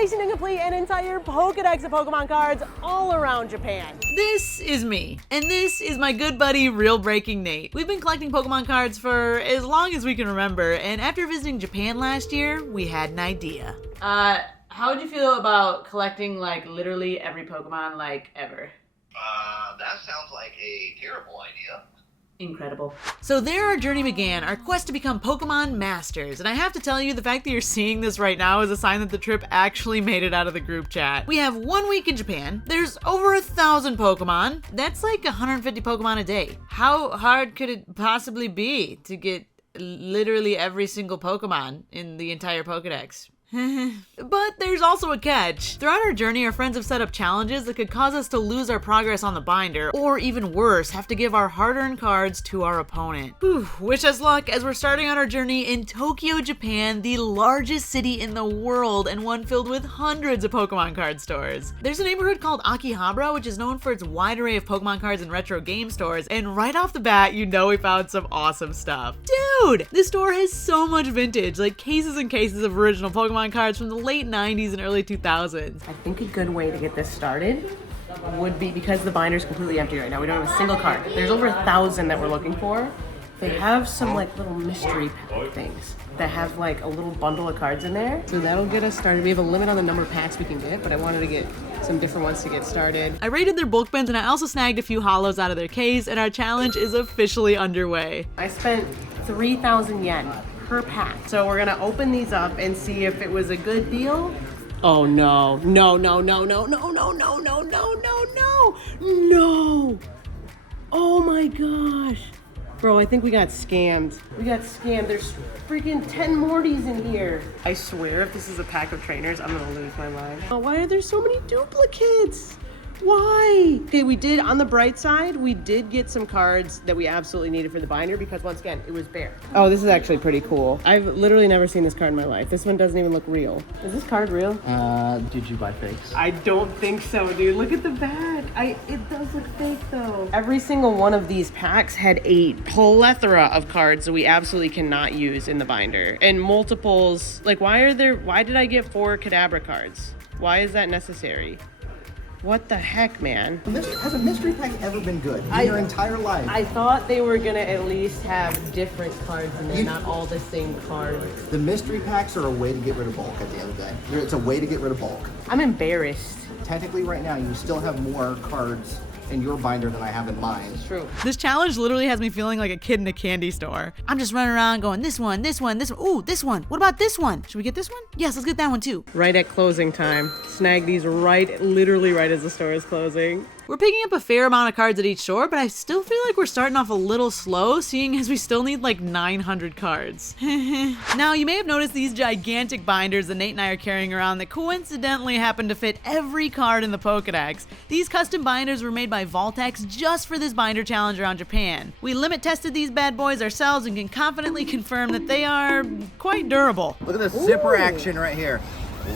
racing to complete an entire Pokedex of Pokemon cards all around Japan. This is me, and this is my good buddy, Real Breaking Nate. We've been collecting Pokemon cards for as long as we can remember, and after visiting Japan last year, we had an idea. How would you feel about collecting, like, literally every Pokemon, like, ever? That sounds like a terrible idea. Incredible. So there our journey began, our quest to become Pokemon Masters. And I have to tell you, the fact that you're seeing this right now is a sign that the trip actually made it out of the group chat. We have 1 week in Japan. There's over 1,000 Pokemon. That's like 150 Pokemon a day. How hard could it possibly be to get literally every single Pokemon in the entire Pokedex? But there's also a catch. Throughout our journey, our friends have set up challenges that could cause us to lose our progress on the binder, or even worse, have to give our hard-earned cards to our opponent. Whew, wish us luck as we're starting on our journey in Tokyo, Japan, the largest city in the world and one filled with hundreds of Pokemon card stores. There's a neighborhood called Akihabara, which is known for its wide array of Pokemon cards and retro game stores, and right off the bat, you know we found some awesome stuff. Dude, this store has so much vintage, like cases and cases of original Pokemon cards from the late 90s and early 2000s. I think a good way to get this started would be, because the binder's completely empty right now, we don't have a single card. There's over 1,000 that we're looking for. They have some like little mystery pack things that have like a little bundle of cards in there. So that'll get us started. We have a limit on the number of packs we can get, but I wanted to get some different ones to get started. I raided their bulk bins and I also snagged a few holos out of their case, and our challenge is officially underway. I spent 3,000 yen per pack. So we're gonna open these up and see if it was a good deal. Oh no, no, no, no, no, no, no, no, no, no, no, no, no. Oh my gosh. Bro, I think we got scammed. We got scammed. There's freaking 10 Mortys in here. I swear if this is a pack of trainers, I'm gonna lose my mind. Oh, why are there so many duplicates? Why? Okay, we did, on the bright side, we did get some cards that we absolutely needed for the binder because, once again, it was bare. Oh, this is actually pretty cool. I've literally never seen this card in my life. This one doesn't even look real. Is this card real? Did you buy fakes? I don't think so, dude. Look at the back. It does look fake, though. Every single one of these packs had a plethora of cards that we absolutely cannot use in the binder. And multiples. Like, why did I get 4 Kadabra cards? Why is that necessary? What the heck, man? Has a mystery pack ever been good in your entire life? I thought they were gonna at least have different cards and they're not all the same card. The mystery packs are a way to get rid of bulk at the end of the day. It's a way to get rid of bulk. I'm embarrassed. Technically, right now, you still have more cards in your binder than I have in mine. It's true. This challenge literally has me feeling like a kid in a candy store. I'm just running around going, this one, this one, this one. Ooh, this one. What about this one? Should we get this one? Yes, let's get that one too. Right at closing time. Snag these literally right as the store is closing. We're picking up a fair amount of cards at each store, but I still feel like we're starting off a little slow, seeing as we still need like 900 cards. Now, you may have noticed these gigantic binders that Nate and I are carrying around that coincidentally happen to fit every card in the Pokedex. These custom binders were made by Vault X just for this binder challenge around Japan. We limit tested these bad boys ourselves and can confidently confirm that they are quite durable. Look at this zipper action right here.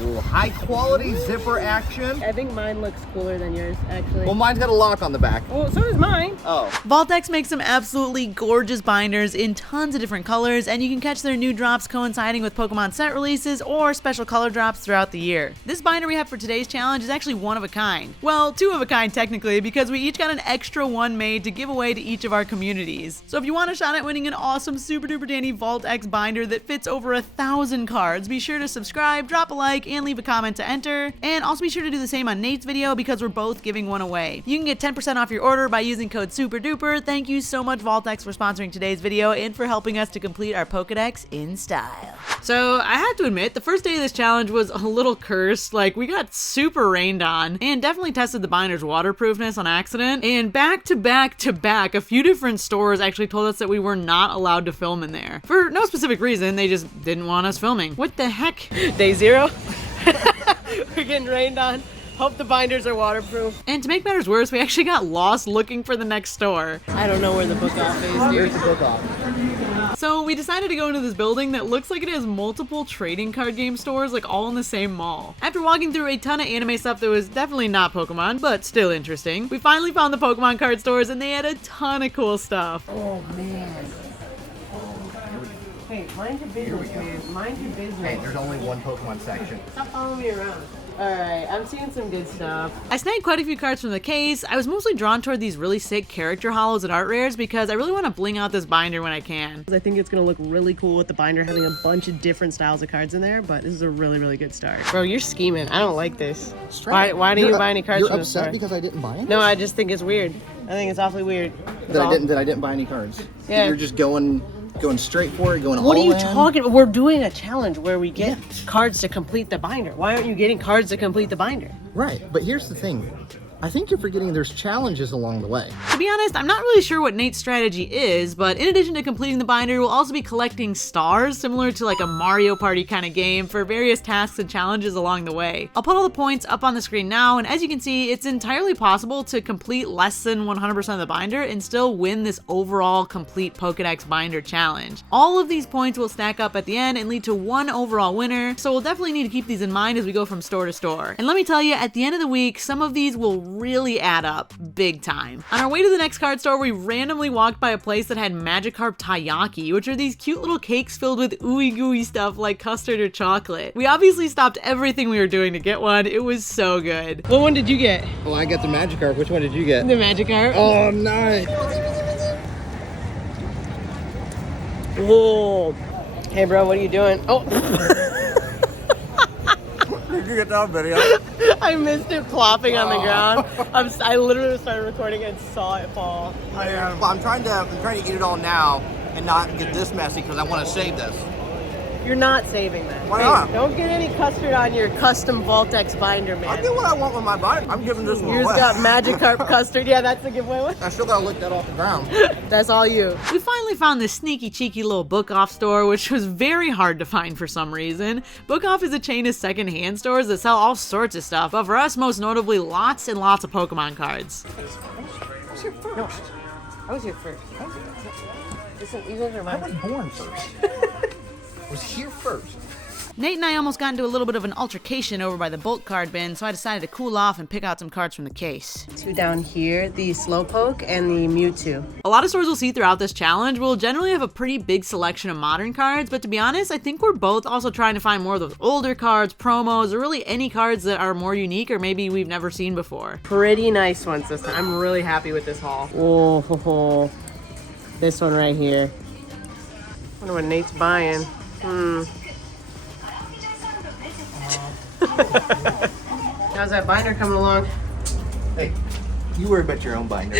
Ooh, high quality zipper action. I think mine looks cooler than yours, actually. Well, mine's got a lock on the back. Well, so does mine. Oh. Vault X makes some absolutely gorgeous binders in tons of different colors, and you can catch their new drops coinciding with Pokemon set releases or special color drops throughout the year. This binder we have for today's challenge is actually one of a kind. Well, 2 of a kind technically, because we each got an extra one made to give away to each of our communities. So if you want a shot at winning an awesome SuperDuperDani Vault X binder that fits over 1,000 cards, be sure to subscribe, drop a like, and leave a comment to enter. And also be sure to do the same on Nate's video because we're both giving one away. You can get 10% off your order by using code SuperDuper. Thank you so much, Vault X, for sponsoring today's video and for helping us to complete our Pokedex in style. So I have to admit, the first day of this challenge was a little cursed. Like, we got super rained on and definitely tested the binder's waterproofness on accident. And back to back to back, a few different stores actually told us that we were not allowed to film in there. For no specific reason, they just didn't want us filming. What the heck? Day 0. We're getting rained on. Hope the binders are waterproof. And to make matters worse, we actually got lost looking for the next store. I don't know where the book off is, dude. Here's the book off. So we decided to go into this building that looks like it has multiple trading card game stores, like all in the same mall. After walking through a ton of anime stuff that was definitely not Pokemon, but still interesting, we finally found the Pokemon card stores and they had a ton of cool stuff. Oh man. Hey, mind your business, man. Mind your business. Hey, there's only one Pokemon section. Stop following me around. Alright, I'm seeing some good stuff. I snagged quite a few cards from the case. I was mostly drawn toward these really sick character holos and art rares because I really want to bling out this binder when I can. I think it's gonna look really cool with the binder having a bunch of different styles of cards in there, but this is a really, really good start. Bro, you're scheming. I don't like this. Why didn't you buy any cards from the store? You're upset because I didn't buy it? No, I just think it's weird. I think it's awfully weird. That I didn't buy any cards. Yeah. You're just going straight for it, going all in. What are you talking about? We're doing a challenge where we get cards to complete the binder. Why aren't you getting cards to complete the binder? Right, but here's the thing. I think you're forgetting there's challenges along the way. To be honest, I'm not really sure what Nate's strategy is, but in addition to completing the binder, we'll also be collecting stars, similar to like a Mario Party kind of game, for various tasks and challenges along the way. I'll put all the points up on the screen now, and as you can see, it's entirely possible to complete less than 100% of the binder and still win this overall complete Pokedex binder challenge. All of these points will stack up at the end and lead to one overall winner, so we'll definitely need to keep these in mind as we go from store to store. And let me tell you, at the end of the week, some of these will really add up big time. On our way to the next card store, we randomly walked by a place that had Magikarp Taiyaki, which are these cute little cakes filled with ooey gooey stuff like custard or chocolate. We obviously stopped everything we were doing to get one. It was so good. What one did you get? Well, I got the Magikarp. Which one did you get? The Magikarp. Oh, nice. Whoa. Hey, bro, what are you doing? Oh. Did you get that video? I missed it plopping on the ground. I literally started recording and saw it fall. Well, I'm trying to eat it all now and not get this messy because I want to save this. You're not saving that. Why not? Don't get any custard on your custom Vault X binder, man. I do what I want with my binder. I'm giving this one Yours away. got Magikarp custard. Yeah, that's the giveaway. I still gotta lick that off the ground. That's all you. We finally found this sneaky cheeky little Book Off store, which was very hard to find for some reason. Book Off is a chain of second-hand stores that sell all sorts of stuff, but for us, most notably, lots and lots of Pokemon cards. I was here first. I was here first. Listen, you guys are I was born first. Was here first. Nate and I almost got into a little bit of an altercation over by the bulk card bin, so I decided to cool off and pick out some cards from the case. Two down here, the Slowpoke and the Mewtwo. A lot of stores we'll see throughout this challenge will generally have a pretty big selection of modern cards, but to be honest, I think we're both also trying to find more of those older cards, promos, or really any cards that are more unique or maybe we've never seen before. Pretty nice ones this time. I'm really happy with this haul. Oh, ho, ho. This one right here. I wonder what Nate's buying. How's that binder coming along? Hey, you worry about your own binder.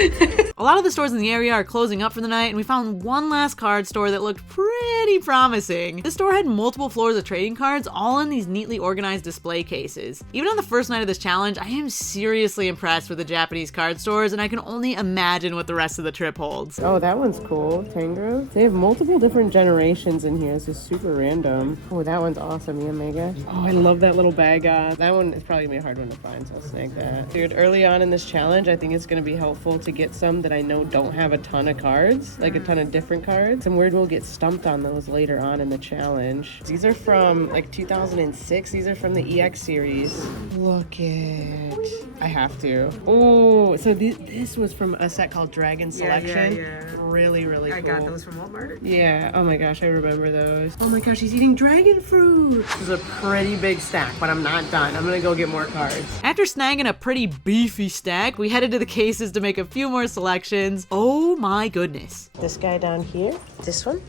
A lot of the stores in the area are closing up for the night, and we found one last card store that looked pretty promising. This store had multiple floors of trading cards, all in these neatly organized display cases. Even on the first night of this challenge, I am seriously impressed with the Japanese card stores, and I can only imagine what the rest of the trip holds. Oh, that one's cool. Tangrowth. They have multiple different generations in here. This is super random. Oh, that one's awesome, yeah, Mega. Oh, I love that little bag. That one is probably gonna be a hard one to find, so I'll snag that. Dude, early on in this challenge, I think it's gonna be helpful to get some that I know don't have a ton of cards, like a ton of different cards. I'm worried we'll get stumped on those later on in the challenge. These are from like 2006. These are from the EX series. Look it. I have to. Oh, so this was from a set called Dragon Selection. Yeah. Really, really cool. I got those from Walmart. Yeah. Oh my gosh, I remember those. Oh my gosh, he's eating dragon fruit. This is a pretty big stack, but I'm not done. I'm gonna go get more cards. After snagging a pretty beefy stack, we headed to the cases to make a few more selections. Oh my goodness. This guy down here. This one.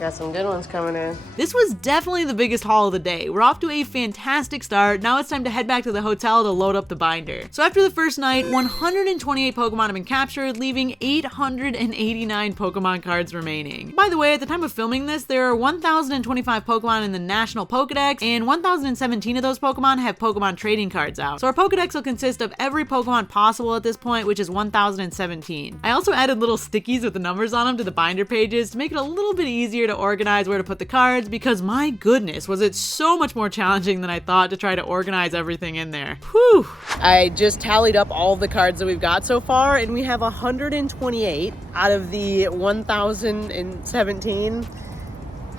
Got some good ones coming in. This was definitely the biggest haul of the day. We're off to a fantastic start. Now it's time to head back to the hotel to load up the binder. So after the first night, 128 Pokemon have been captured, leaving 889 Pokemon cards remaining. By the way, at the time of filming this, there are 1,025 Pokemon in the National Pokedex, and 1,017 of those Pokemon have Pokemon trading cards out. So our Pokedex will consist of every Pokemon possible at this point, which is 1,017. I also added little stickies with the numbers on them to the binder pages to make it a little bit easier to organize where to put the cards, because my goodness, was it so much more challenging than I thought to try to organize everything in there. Whew. I just tallied up all the cards that we've got so far, and we have 128 out of the 1,017.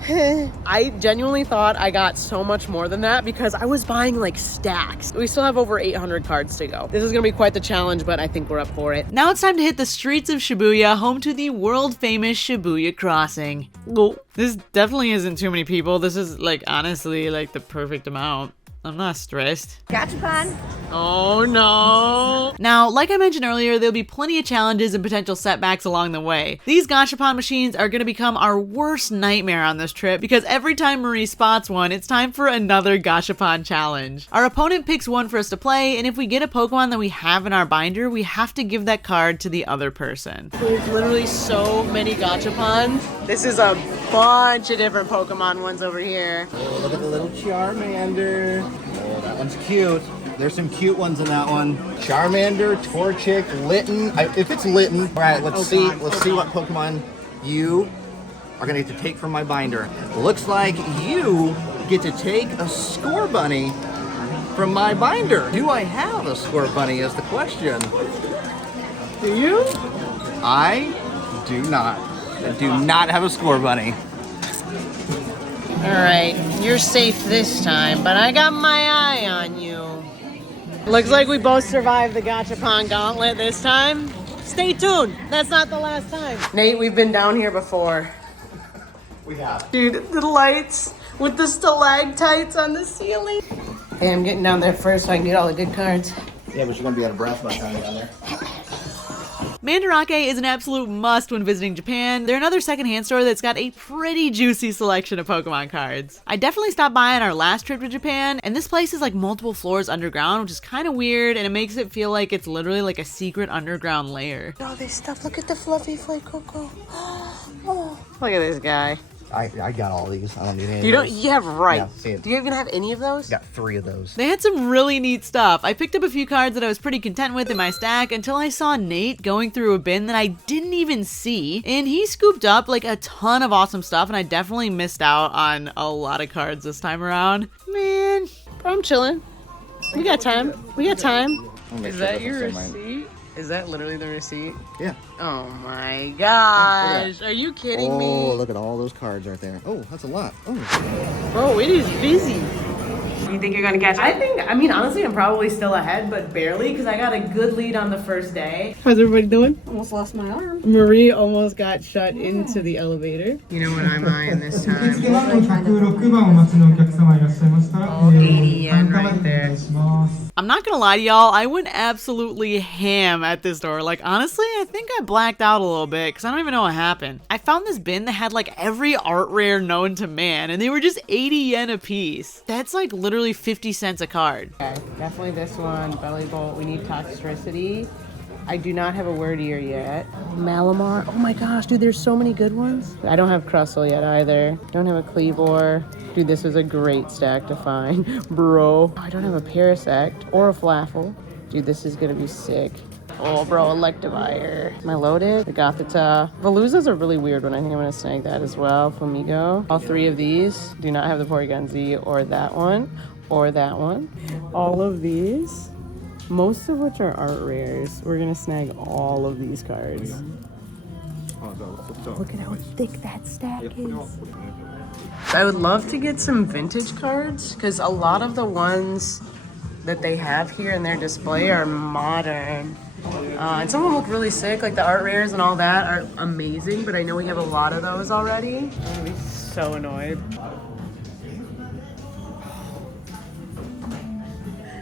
I genuinely thought I got so much more than that because I was buying like stacks. We still have over 800 cards to go. This is gonna be quite the challenge, but I think we're up for it. Now it's time to hit the streets of Shibuya, home to the world famous Shibuya Crossing. Oh, this definitely isn't too many people. This is like honestly like the perfect amount. I'm not stressed. Gachapon. Oh no. Now, like I mentioned earlier, there'll be plenty of challenges and potential setbacks along the way. These gachapon machines are going to become our worst nightmare on this trip because every time Marie spots one, it's time for another gachapon challenge. Our opponent picks one for us to play, and if we get a Pokemon that we have in our binder, we have to give that card to the other person. There's literally so many gachapons. This is a bunch of different Pokemon ones over here. Oh, look at the little Charmander. Oh, that one's cute. There's some cute ones in that one. Charmander, Torchic, Litten. If it's Litten, all right, let's see what Pokemon you are gonna get to take from my binder. Looks like you get to take a Score Bunny from my binder. Do I have a Score Bunny is the question. Do you? I do not. I do not have a Score Bunny. All right, you're safe this time, but I got my eye on you. Looks like we both survived the gachapon gauntlet this time. Stay tuned, that's not the last time. Nate, we've been down here before. We have. Dude, the lights with the stalactites on the ceiling. Hey, I'm getting down there first so I can get all the good cards. Yeah, but you're gonna be out of breath by the time you're down there. Mandarake is an absolute must when visiting Japan. They're another secondhand store that's got a pretty juicy selection of Pokemon cards. I definitely stopped by on our last trip to Japan, and this place is like multiple floors underground, which is kind of weird, and it makes it feel like it's literally like a secret underground lair. Oh, this stuff, look at the fluffy flake cocoa. Oh, look at this guy. I got all these. I don't need any You of don't, those. yeah, right. Yeah, see it. Do you even have any of those? Got 3 of those. They had some really neat stuff. I picked up a few cards that I was pretty content with in my stack until I saw Nate going through a bin that I didn't even see, and he scooped up like a ton of awesome stuff, and I definitely missed out on a lot of cards this time around. Man, I'm chilling. We got time. We got time. I'll make Is sure that it your doesn't say mine. receipt? Is that literally the receipt? Yeah. Oh my gosh. Are you kidding Oh, me? look at all those cards right there. Oh, that's a lot. Oh. Bro, it is busy. You think you're gonna catch? I mean, honestly, I'm probably still ahead, but barely, because I got a good lead on the first day. How's everybody doing? Almost lost my arm. Marie almost got shut into the elevator. You know what I'm eyeing this time? 106番お待ちのお客様いらっしゃいましたら、 Oh, 80 yen right there. お願いします。 I'm not gonna lie to y'all, I went absolutely ham at this store. Like, honestly, I think I blacked out a little bit because I don't even know what happened. I found this bin that had like every art rare known to man, and they were just 80 yen a piece. That's like literally 50 cents a card. Okay, definitely this one. Belly Bolt. We need Toxtricity. I do not have a word ear yet. Malamar. Oh my gosh, dude, there's so many good ones. I don't have Crustle yet either. Don't have a Cleavor. Dude, this was a great stack to find. Bro. I don't have a Parasect or a Flaffle. Dude, this is gonna be sick. Oh, bro, Electivire. Am I loaded? The Gothita. Veluza's a really weird one. I think I'm gonna snag that as well. Flamigo. All 3 of these do not have the Porygon Z or that one. Or that one. All of these. Most of which are art rares. We're gonna snag all of these cards. Look at how thick that stack is. I would love to get some vintage cards because a lot of the ones that they have here in their display are modern. And some of them look really sick, like the art rares and all that are amazing, but I know we have a lot of those already. I'm gonna be so annoyed.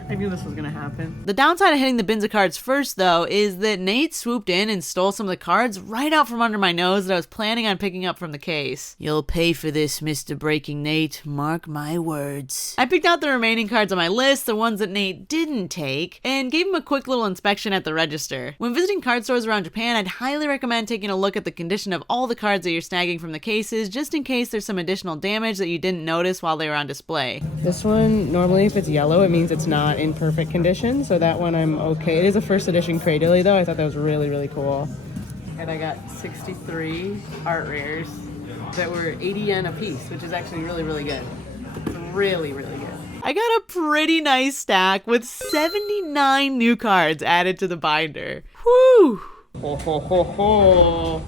I knew this was gonna happen. The downside of hitting the bins of cards first, though, is that Nate swooped in and stole some of the cards right out from under my nose that I was planning on picking up from the case. You'll pay for this, Mr. Breaking Nate. Mark my words. I picked out the remaining cards on my list, the ones that Nate didn't take, and gave him a quick little inspection at the register. When visiting card stores around Japan, I'd highly recommend taking a look at the condition of all the cards that you're snagging from the cases, just in case there's some additional damage that you didn't notice while they were on display. This one, normally if it's yellow, it means it's not in perfect condition, so that one I'm okay. It is a first edition Cradily though. I thought that was really, really cool. And I got 63 art rares that were 80 yen a piece, which is actually really, really good. It's really, really good. I got a pretty nice stack with 79 new cards added to the binder. Whew! Ho ho ho ho!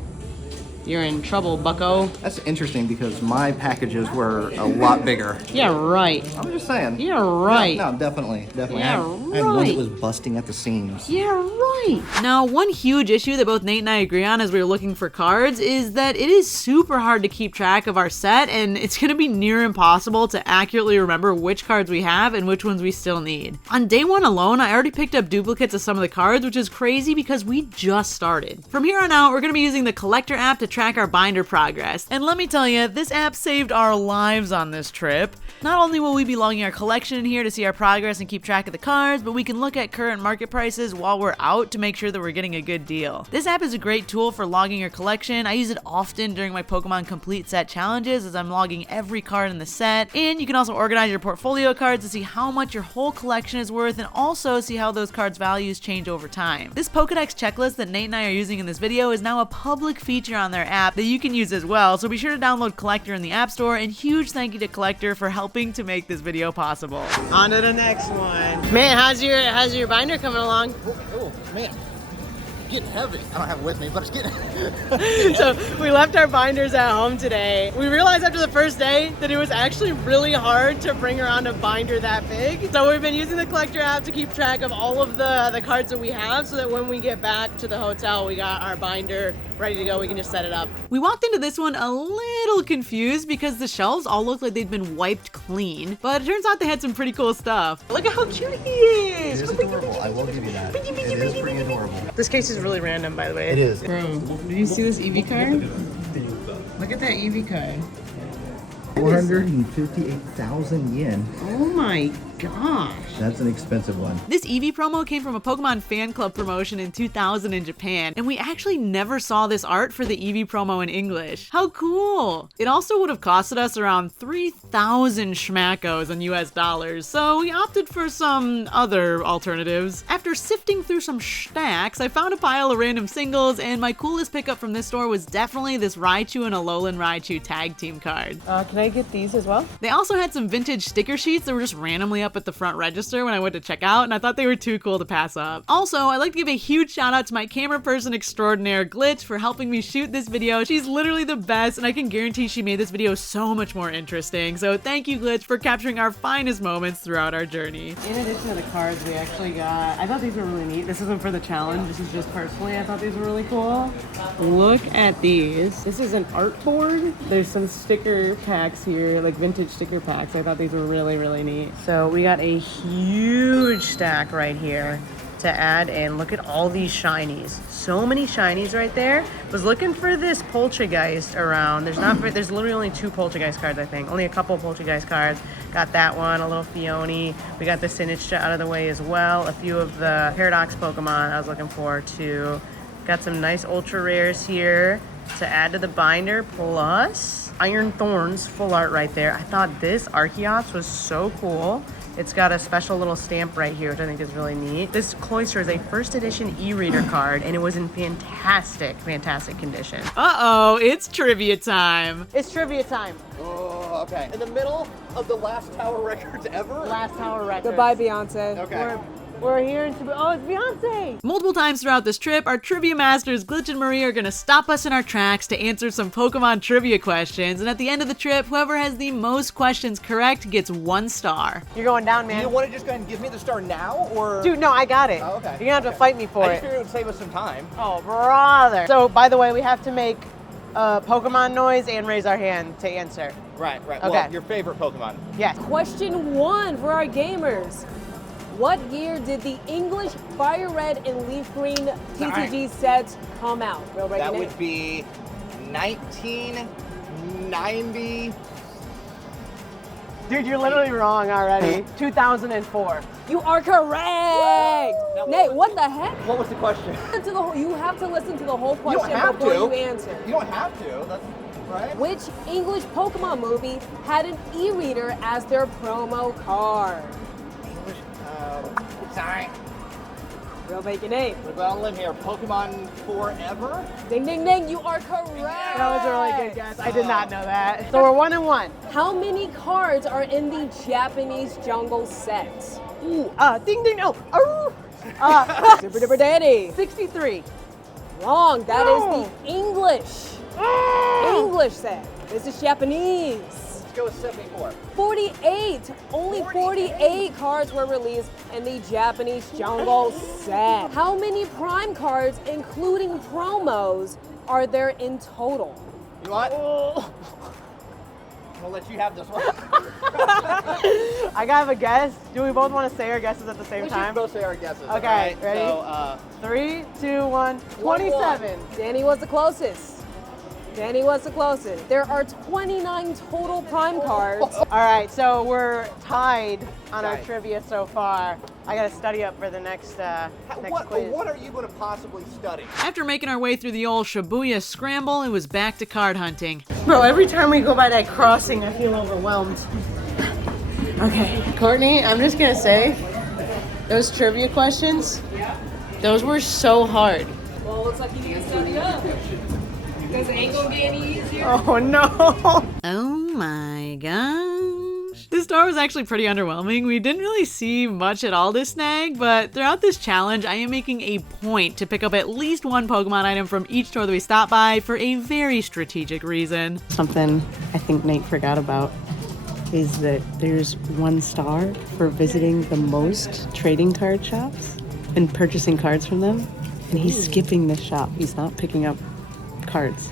You're in trouble, bucko. That's interesting because my packages were a lot bigger. Yeah, right. I'm just saying. Yeah, right. No, definitely. Yeah, I had one that right. was busting at the seams. Yeah, right. Now, one huge issue that both Nate and I agree on as we were looking for cards is that it is super hard to keep track of our set, and it's going to be near impossible to accurately remember which cards we have and which ones we still need. On day one alone, I already picked up duplicates of some of the cards, which is crazy because we just started. From here on out, we're going to be using the collector app to track our binder progress. And let me tell you, this app saved our lives on this trip. Not only will we be logging our collection in here to see our progress and keep track of the cards, but we can look at current market prices while we're out to make sure that we're getting a good deal. This app is a great tool for logging your collection. I use it often during my Pokemon Complete Set challenges as I'm logging every card in the set. And you can also organize your portfolio cards to see how much your whole collection is worth and also see how those cards' values change over time. This Pokedex checklist that Nate and I are using in this video is now a public feature on their app that you can use as well, so be sure to download Collector in the App Store, and huge thank you to Collector for helping to make this video possible. On to the next one. Man, how's your binder coming along? Oh, man. Getting heavy. I don't have it with me, but it's getting So we left our binders at home today. We realized after the first day that it was actually really hard to bring around a binder that big. So we've been using the collector app to keep track of all of the cards that we have so that when we get back to the hotel, we got our binder ready to go. We can just set it up. We walked into this one a little confused because the shelves all looked like they'd been wiped clean, but it turns out they had some pretty cool stuff. Look at how cute he is. It is adorable. I will give you that. It is pretty adorable. This case is really random, by the way. It is. Bro, did you see this EV card? Look at that EV card. 458,000 yen. Oh my gosh. That's an expensive one. This Eevee promo came from a Pokemon fan club promotion in 2000 in Japan, and we actually never saw this art for the Eevee promo in English. How cool! It also would have costed us around 3,000 schmackos in US dollars, so we opted for some other alternatives. After sifting through some stacks, I found a pile of random singles, and my coolest pickup from this store was definitely this Raichu and Alolan Raichu tag team card. Can I get these as well? They also had some vintage sticker sheets that were just randomly up at the front register when I went to check out, and I thought they were too cool to pass up. Also, I'd like to give a huge shout out to my camera person extraordinaire, Glitch, for helping me shoot this video. She's literally the best, and I can guarantee she made this video so much more interesting. So thank you, Glitch, for capturing our finest moments throughout our journey. In addition to the cards, we actually got, I thought these were really neat. This isn't for the challenge, this is just personally, I thought these were really cool. Look at these. This is an art board. There's some sticker packs here, like vintage sticker packs. I thought these were really, really neat. So we got a huge stack right here to add in. Look at all these shinies. So many shinies right there. Was looking for this Poltergeist around. There's literally only 2 Poltergeist cards, I think. Only a couple Poltergeist cards. Got that one, a little Fione. We got the Sinistcha out of the way as well. A few of the Paradox Pokemon I was looking for too. Got some nice ultra rares here to add to the binder, plus Iron Thorns full art right there. I thought this Archeops was so cool. It's got a special little stamp right here, which I think is really neat. This Cloyster is a first edition e-reader card, and it was in fantastic, fantastic condition. Uh-oh, it's trivia time. It's trivia time. Oh, okay. In the middle of the last Tower Records ever? Last Tower Records. Goodbye, Beyonce. Okay. We're here in oh, it's Beyonce! Multiple times throughout this trip, our trivia masters Glitch and Marie are gonna stop us in our tracks to answer some Pokemon trivia questions, and at the end of the trip, whoever has the most questions correct gets 1 star. You're going down, man. Do you want to just go ahead and give me the star now, or? Dude, no, I got it. Oh, okay. You're gonna have to fight me for I it. just figured it would save us some time. Oh, brother. So, by the way, we have to make a Pokemon noise and raise our hand to answer. Right. Okay. Well, your favorite Pokemon. Yes. Question 1 for our gamers. What year did the English Fire Red and Leaf Green TCG sets come out? Real breaking That news. would be 1990. Dude, you're literally wrong already. 2004. You are correct! Nate, what the heck? What was the question? You have to listen to the whole You question don't have before to. you answer. You don't have to. That's right. Which English Pokemon movie had an e-reader as their promo card? English. Sorry. Real bacon Nate. We're going to live here. Pokemon Forever. Ding, ding, ding. You are correct. That was a really good guess. I did not know that. So we're 1-1. How many cards are in the Japanese jungle set? Ooh, ding ding oh. Super Duper Danny. 63. Wrong. That is the English English set. This is Japanese. Let's go with 74. 48. Only 48 cards were released in the Japanese jungle set. How many prime cards, including promos, are there in total? You want? I'm gonna let you have this one. I gotta have a guess. Do we both want to say our guesses at the same We time? should both say our guesses. Okay, ready? So, 3, 2, 1. 27. Danny was the closest. Danny was the closest. There are 29 total prime cards. All right, so we're tied on our Tied. trivia so far. I gotta study up for the next quiz. What are you going to possibly study? After making our way through the old Shibuya scramble, it was back to card hunting. Bro, every time we go by that crossing, I feel overwhelmed. Okay, Courtney, I'm just gonna say, those trivia questions, those were so hard. Well, looks like you need to study up. Because it ain't gonna get any easier. Oh no! Oh my gosh. This store was actually pretty underwhelming. We didn't really see much at all to snag, but throughout this challenge, I am making a point to pick up at least one Pokemon item from each store that we stop by for a very strategic reason. Something I think Nate forgot about is that there's 1 star for visiting the most trading card shops and purchasing cards from them, and he's skipping this shop. He's not picking up cards.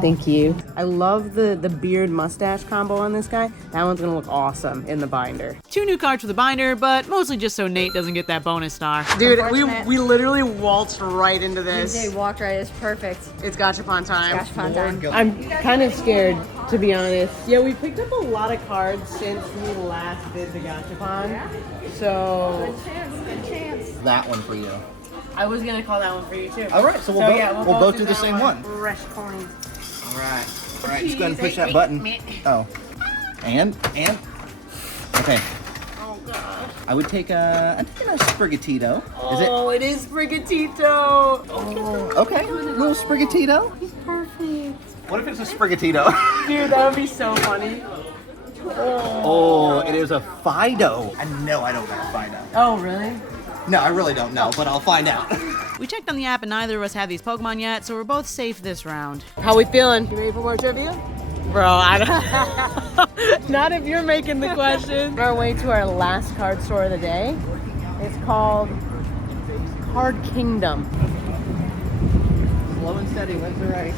Thank you. I love the beard mustache combo on this guy. That one's gonna look awesome in the binder. 2 new cards for the binder, but mostly just so Nate doesn't get that bonus star. Dude, Unfortunate. we literally waltzed right into You this. did walk right. It's perfect. It's gachapon time. Gachapon time. I'm kind of scared, to be honest. Yeah, we picked up a lot of cards since we last did the gachapon. So Good chance. That one for you. I was gonna call that one for you too. All right, so we'll both do the same one. Fresh coins. All right. All right, just go ahead and push that button. Oh. And? Okay. Oh gosh. I would take a Sprigatito. Is it? Oh, it is Sprigatito. Oh, okay. Little Sprigatito. He's perfect. What if it's a Sprigatito? Dude, that would be so funny. Oh, it is a Fido. I know I don't got a Fido. Oh, really? No, I really don't know, but I'll find out. We checked on the app and neither of us have these Pokemon yet, so we're both safe this round. How we feeling? You ready for more trivia? Bro, I don't. Not if you're making the question. On our way to our last card store of the day. It's called Card Kingdom. Slow and steady wins the race.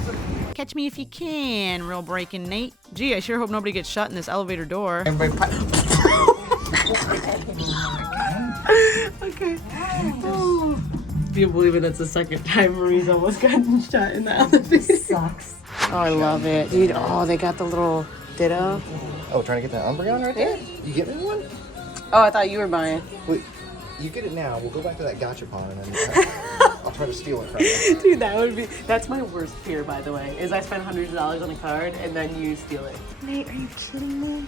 Catch me if you can, real breaking Nate. Gee, I sure hope nobody gets shut in this elevator door. Everybody. Okay. Oh. Do you believe it? That's the second time Marie's almost gotten shot in the elevator. Sucks. Oh, I love it. Dude, oh, they got the little ditto. Oh, trying to get that Umbreon right there? You getting one? Oh, I thought you were buying. Wait, you get it now. We'll go back to that gachapon and then I'll try to steal it from you. Dude, that's my worst fear, by the way, is I spend hundreds of dollars on a card and then you steal it. Nate, are you kidding me?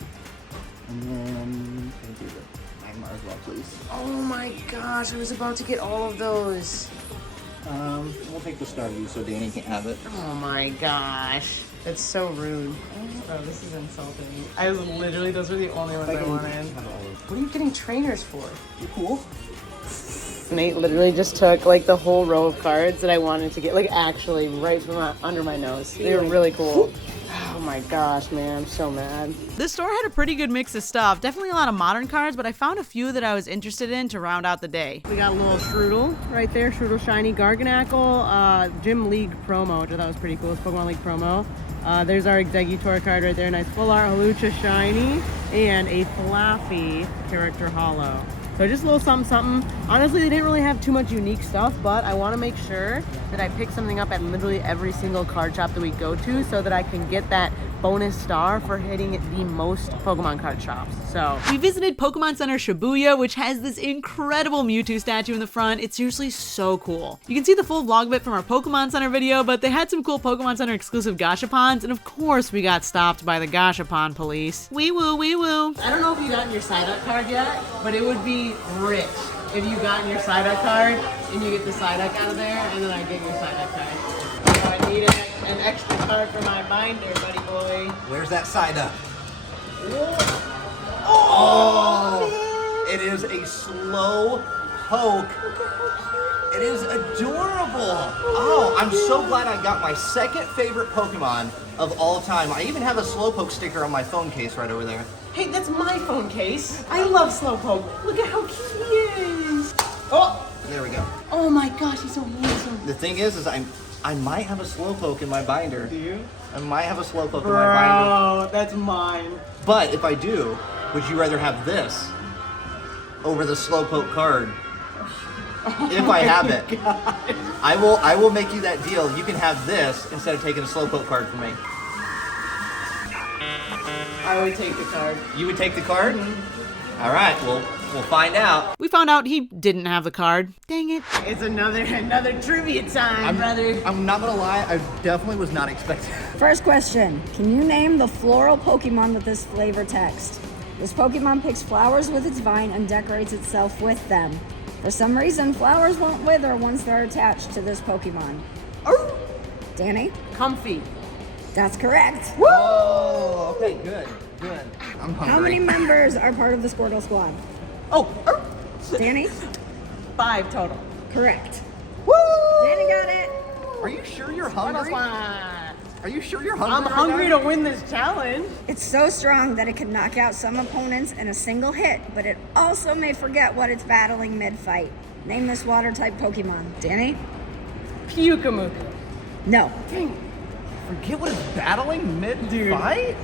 And then, can you do the Magmar as well, please? Oh my gosh, I was about to get all of those. We'll take the Staryu so Danny can have it. Oh my gosh. That's so rude. Oh, this is insulting. I was literally, those were the only ones I wanted. What are you getting trainers for? Cool. Nate literally just took like the whole row of cards that I wanted to get, like actually right from under my nose. They were really cool. Oh my gosh, man, I'm so mad. This store had a pretty good mix of stuff. Definitely a lot of modern cards, but I found a few that I was interested in to round out the day. We got a little Strudel right there, Strudel Shiny, Garganackle, Gym League promo, which I thought was pretty cool. It's Pokemon League promo. There's our Exeggutor card right there, nice full art Halucha Shiny, and a Flaffy character holo. So just a little something, something. Honestly, they didn't really have too much unique stuff, but I want to make sure that I pick something up at literally every single card shop that we go to so that I can get that bonus star for hitting the most Pokemon card shops. So We visited Pokemon Center Shibuya, which has this incredible Mewtwo statue in the front. It's seriously so cool. You can see the full vlog of it from our Pokemon Center video, but they had some cool Pokemon Center exclusive gachapons, and of course we got stopped by the gachapon police. Wee woo, wee woo. I don't know if you got your Psyduck card yet, but it would be rich if you got your Psyduck card and you get the Psyduck out of there and then I get your Psyduck card. So I need an extra card for my binder, buddy boy. Where's that side up? Oh! It is a slow Poke. It is adorable. Oh, I'm so glad I got my second favorite Pokemon of all time. I even have a Slowpoke sticker on my phone case right over there. Hey, that's my phone case. I love Slowpoke. Look at how cute he is. Oh, There we go. oh my gosh, he's so handsome. The thing is I might have a Slowpoke in my binder. Do you? I might have a Slowpoke in my binder. Bro, that's mine. But if I do, would you rather have this over the Slowpoke card? If I have it, I will make you that deal. You can have this instead of taking a Slowpoke card from me. I would take the card. You would take the card? All right, we'll find out. We found out he didn't have the card. Dang it. It's another trivia time, brother. I'm not gonna lie, I definitely was not expecting. First question. Can you name the floral Pokemon with this flavor text? This Pokemon picks flowers with its vine and decorates itself with them. For some reason, flowers won't wither once they're attached to this Pokemon. Oh, Danny? comfy. That's correct. Oh, okay, good. I'm hungry. How many members are part of the Squirtle Squad? Oh, Danny? 5 total. Correct. Woo! Danny got it. Are you sure you're hungry? I'm Are you sure you're hungry? hungry to win this challenge. It's so strong that it can knock out some opponents in a single hit, but it also may forget what it's battling mid-fight. Name this water-type Pokemon. Danny? Pukamuku. No. Forget what it's battling mid-fight?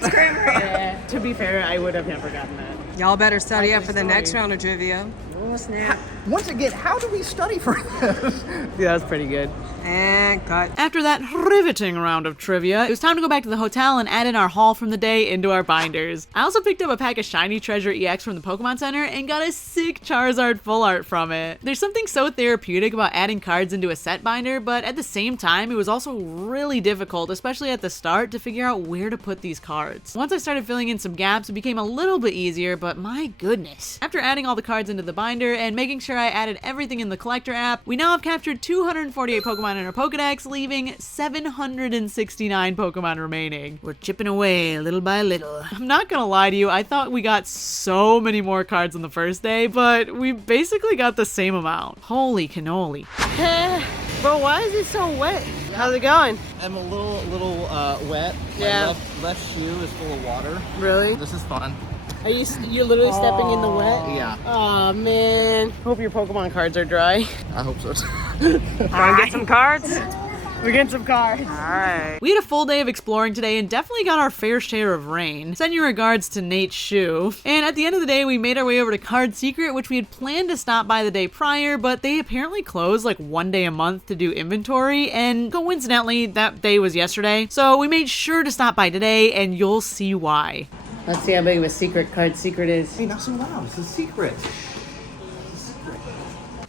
Yeah, to be fair, I would have never gotten that. Y'all better study up for the next round of trivia. Oh, snap. Once again, how do we study for this? Yeah, that's pretty good. And cut. After that riveting round of trivia, it was time to go back to the hotel and add in our haul from the day into our binders. I also picked up a pack of Shiny Treasure EX from the Pokemon Center and got a sick Charizard full art from it. There's something so therapeutic about adding cards into a set binder, but at the same time, it was also really difficult, especially at the start, to figure out where to put these cards. Once I started filling in some gaps, it became a little bit easier, but my goodness. After adding all the cards into the binder and making sure I added everything in the collector app, we now have captured 248 Pokemon in our Pokedex, leaving 769 Pokemon remaining. We're chipping away little by little. I'm not gonna lie to you, I thought we got so many more cards on the first day, but we basically got the same amount. Holy cannoli. Bro, why is it so wet? How's it going? I'm a little wet. Yeah. My left shoe is full of water. Really? This is fun. Are you're literally stepping in the wet? Yeah. Aw, man. Hope your Pokemon cards are dry. I hope so. Wanna get some cards? We're getting some cards. Alright. We had a full day of exploring today and definitely got our fair share of rain. Send your regards to Nate's shoe. And at the end of the day, we made our way over to Card Secret, which we had planned to stop by the day prior, but they apparently close like one day a month to do inventory, and coincidentally, that day was yesterday. So we made sure to stop by today, and you'll see why. Let's see how big of a secret Card Secret is. Hey, not so loud. It's a secret.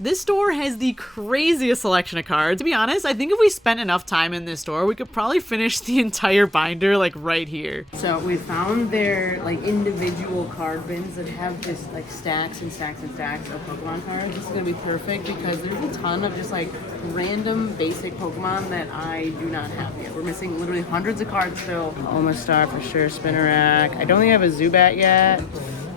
This store has the craziest selection of cards. To be honest, I think if we spent enough time in this store, we could probably finish the entire binder like right here. So we found their like individual card bins that have just like stacks and stacks and stacks of Pokemon cards. This is gonna be perfect because there's a ton of just like random basic Pokemon that I do not have yet. We're missing literally hundreds of cards still. Omastar for sure, Spinarak. I don't think I have a Zubat yet.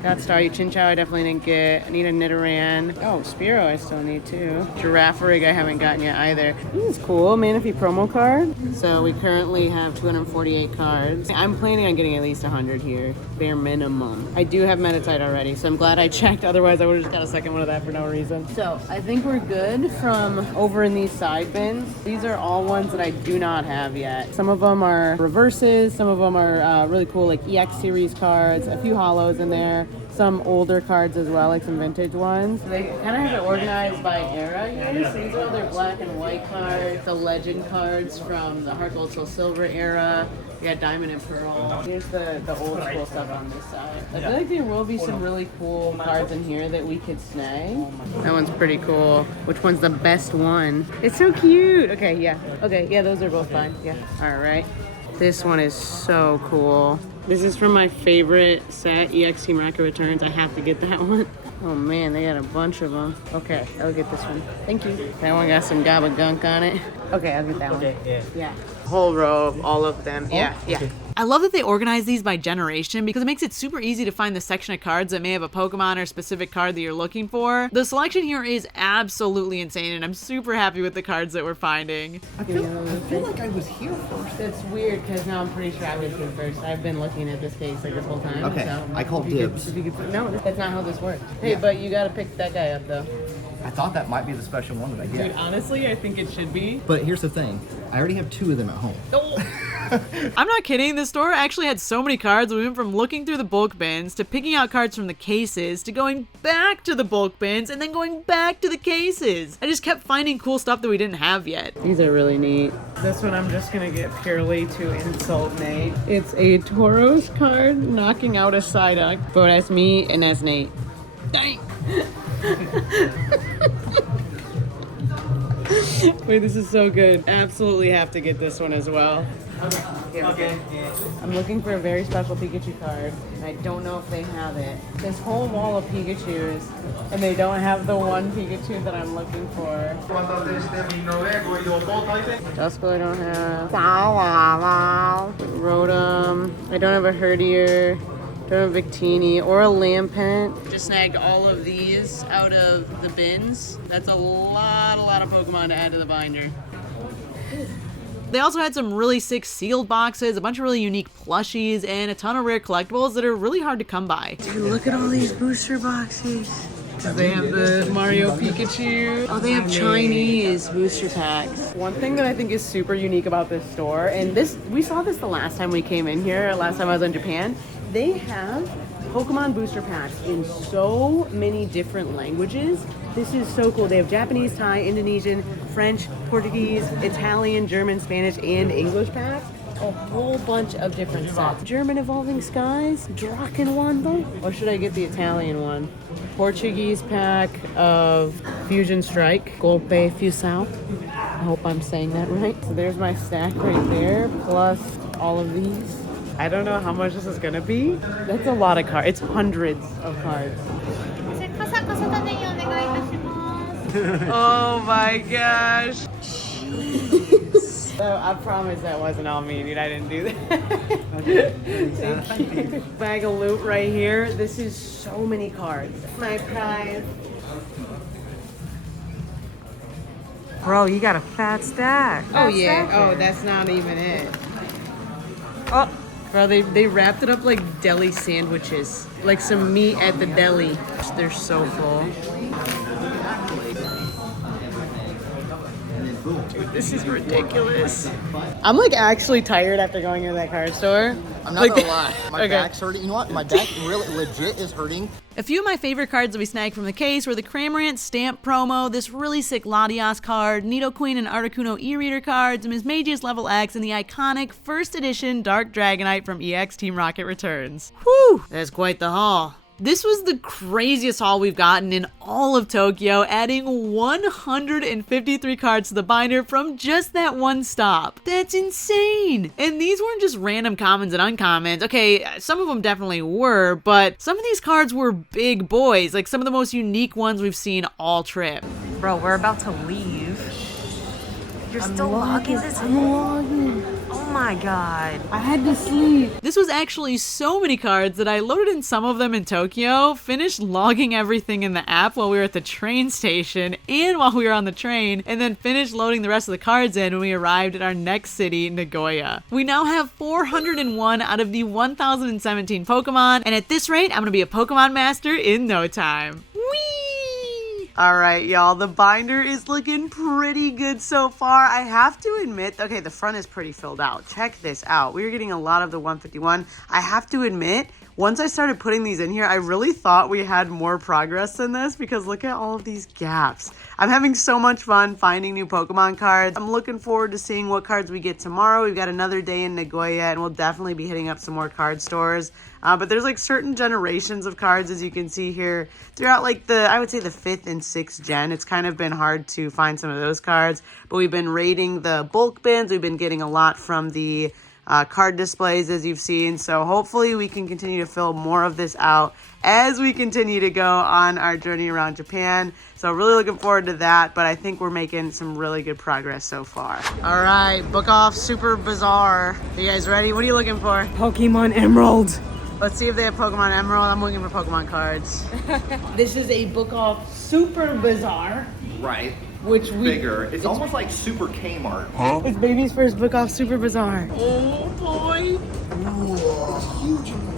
Got Staryu, Chinchou I definitely didn't get. I need a Nidoran. Oh, Spearow I still need too. Girafarig I haven't gotten yet either. This is cool, Manaphy promo card. So we currently have 248 cards. I'm planning on getting at least 100 here, bare minimum. I do have Meditite already, so I'm glad I checked. Otherwise I would have just got a second one of that for no reason. So I think we're good from over in these side bins. These are all ones that I do not have yet. Some of them are reverses, some of them are really cool like EX series cards, a few holos in there. Some older cards as well, like some vintage ones. They kind of have it organized by era here. So these are all their black and white cards, the legend cards from the Heart Gold Soul Silver era. We got Diamond and Pearl. Here's the old school stuff on this side. I feel like there will be some really cool cards in here that we could snag. That one's pretty cool. Which one's the best one? It's so cute. Okay, yeah. Okay, yeah, those are both fine. Yeah. All right. This one is so cool. This is from my favorite set, EX Team Rocket Returns. I have to get that one. Oh man, they got a bunch of them. Okay, I'll get this one. Thank you. That one got some Gabba Gunk on it. Okay, I'll get that one. Yeah. Whole row of all of them. Yeah, yeah. I love that they organize these by generation because it makes it super easy to find the section of cards that may have a Pokemon or specific card that you're looking for. The selection here is absolutely insane, and I'm super happy with the cards that we're finding. I feel like I was here first. That's weird because now I'm pretty sure I was here first. I've been looking at this case like this whole time. Okay, so I called dibs. No, that's not how this works. Hey, but you gotta pick that guy up though. I thought that might be the special one that I get. Dude, honestly, I think it should be. But here's the thing. I already have 2 of them at home. I'm not kidding, this store actually had so many cards. We went from looking through the bulk bins to picking out cards from the cases to going back to the bulk bins and then going back to the cases. I just kept finding cool stuff that we didn't have yet. These are really neat. This one I'm just gonna get purely to insult Nate. It's a Tauros card knocking out a Psyduck, but that's me and that's Nate. Dang! Wait, this is so good. Absolutely have to get this one as well. Okay. I'm looking for a very special Pikachu card, and I don't know if they have it. This whole wall of Pikachus, and they don't have the one Pikachu that I'm looking for. Duskull I don't have. Rotom. I don't have a Herdier. Don't have a Victini or a Lampent. Just snagged all of these out of the bins. That's a lot of Pokemon to add to the binder. They also had some really sick sealed boxes, a bunch of really unique plushies, and a ton of rare collectibles that are really hard to come by. Dude, look at all these booster boxes. They have the Mario Pikachu. Oh, they have Chinese booster packs. One thing that I think is super unique about this store, and we saw this the last time we came in here, last time I was in Japan, they have Pokemon booster packs in so many different languages. This is so cool. They have Japanese, Thai, Indonesian, French, Portuguese, Italian, German, Spanish, and English packs. A whole bunch of different sets. German Evolving Skies, Drachenwanda, or should I get the Italian one? Portuguese pack of Fusion Strike, Golpe Fusao. I hope I'm saying that right. So there's my stack right there, plus all of these. I don't know how much this is gonna be. That's a lot of cards. It's hundreds of cards. Oh my gosh. So I promise that wasn't all me, dude. I didn't do that. Bag of loot right here. This is so many cards. My prize. Bro, you got a fat stack. Oh yeah. Oh, that's not even it. Oh, bro, they wrapped it up like deli sandwiches, like some meat at the deli. They're so full. Dude, this is ridiculous. I'm like actually tired after going into that card store. I'm not Like- gonna lie. My Okay. back's hurting. You know what? My back really legit is hurting. A few of my favorite cards that we snagged from the case were the Cramorant stamp promo, this really sick Latias card, Nidoqueen and Articuno e-reader cards, Mismagius Level X, and the iconic first edition Dark Dragonite from EX Team Rocket Returns. Whew, that's quite the haul. This was the craziest haul we've gotten in all of Tokyo, adding 153 cards to the binder from just that one stop. That's insane! And these weren't just random commons and uncommons. Okay, some of them definitely were, but some of these cards were big boys, like some of the most unique ones we've seen all trip. Bro, we're about to leave. You're still logging this? Oh my god. I had to sleep. This was actually so many cards that I loaded in some of them in Tokyo, finished logging everything in the app while we were at the train station and while we were on the train, and then finished loading the rest of the cards in when we arrived at our next city, Nagoya. We now have 401 out of the 1,017 Pokemon, and at this rate, I'm gonna be a Pokemon master in no time. Whee! All right, y'all, the binder is looking pretty good so far. I have to admit, okay, the front is pretty filled out. Check this out. We were getting a lot of the 151. I have to admit, once I started putting these in here, I really thought we had more progress than this because look at all of these gaps. I'm having so much fun finding new Pokemon cards. I'm looking forward to seeing what cards we get tomorrow. We've got another day in Nagoya and we'll definitely be hitting up some more card stores. But there's like certain generations of cards, as you can see here, throughout like I would say the 5th and 6th gen. It's kind of been hard to find some of those cards, but we've been raiding the bulk bins. We've been getting a lot from the card displays, as you've seen. So hopefully we can continue to fill more of this out as we continue to go on our journey around Japan. So really looking forward to that, but I think we're making some really good progress so far. All right, book off Super Bazaar. Are you guys ready? What are you looking for? Pokemon Emerald. Let's see if they have Pokemon Emerald. I'm looking for Pokemon cards. This is a book off Super Bazaar. Right. Which we... Bigger. It's almost like Super Kmart. It's baby's first book off Super Bazaar. Oh boy.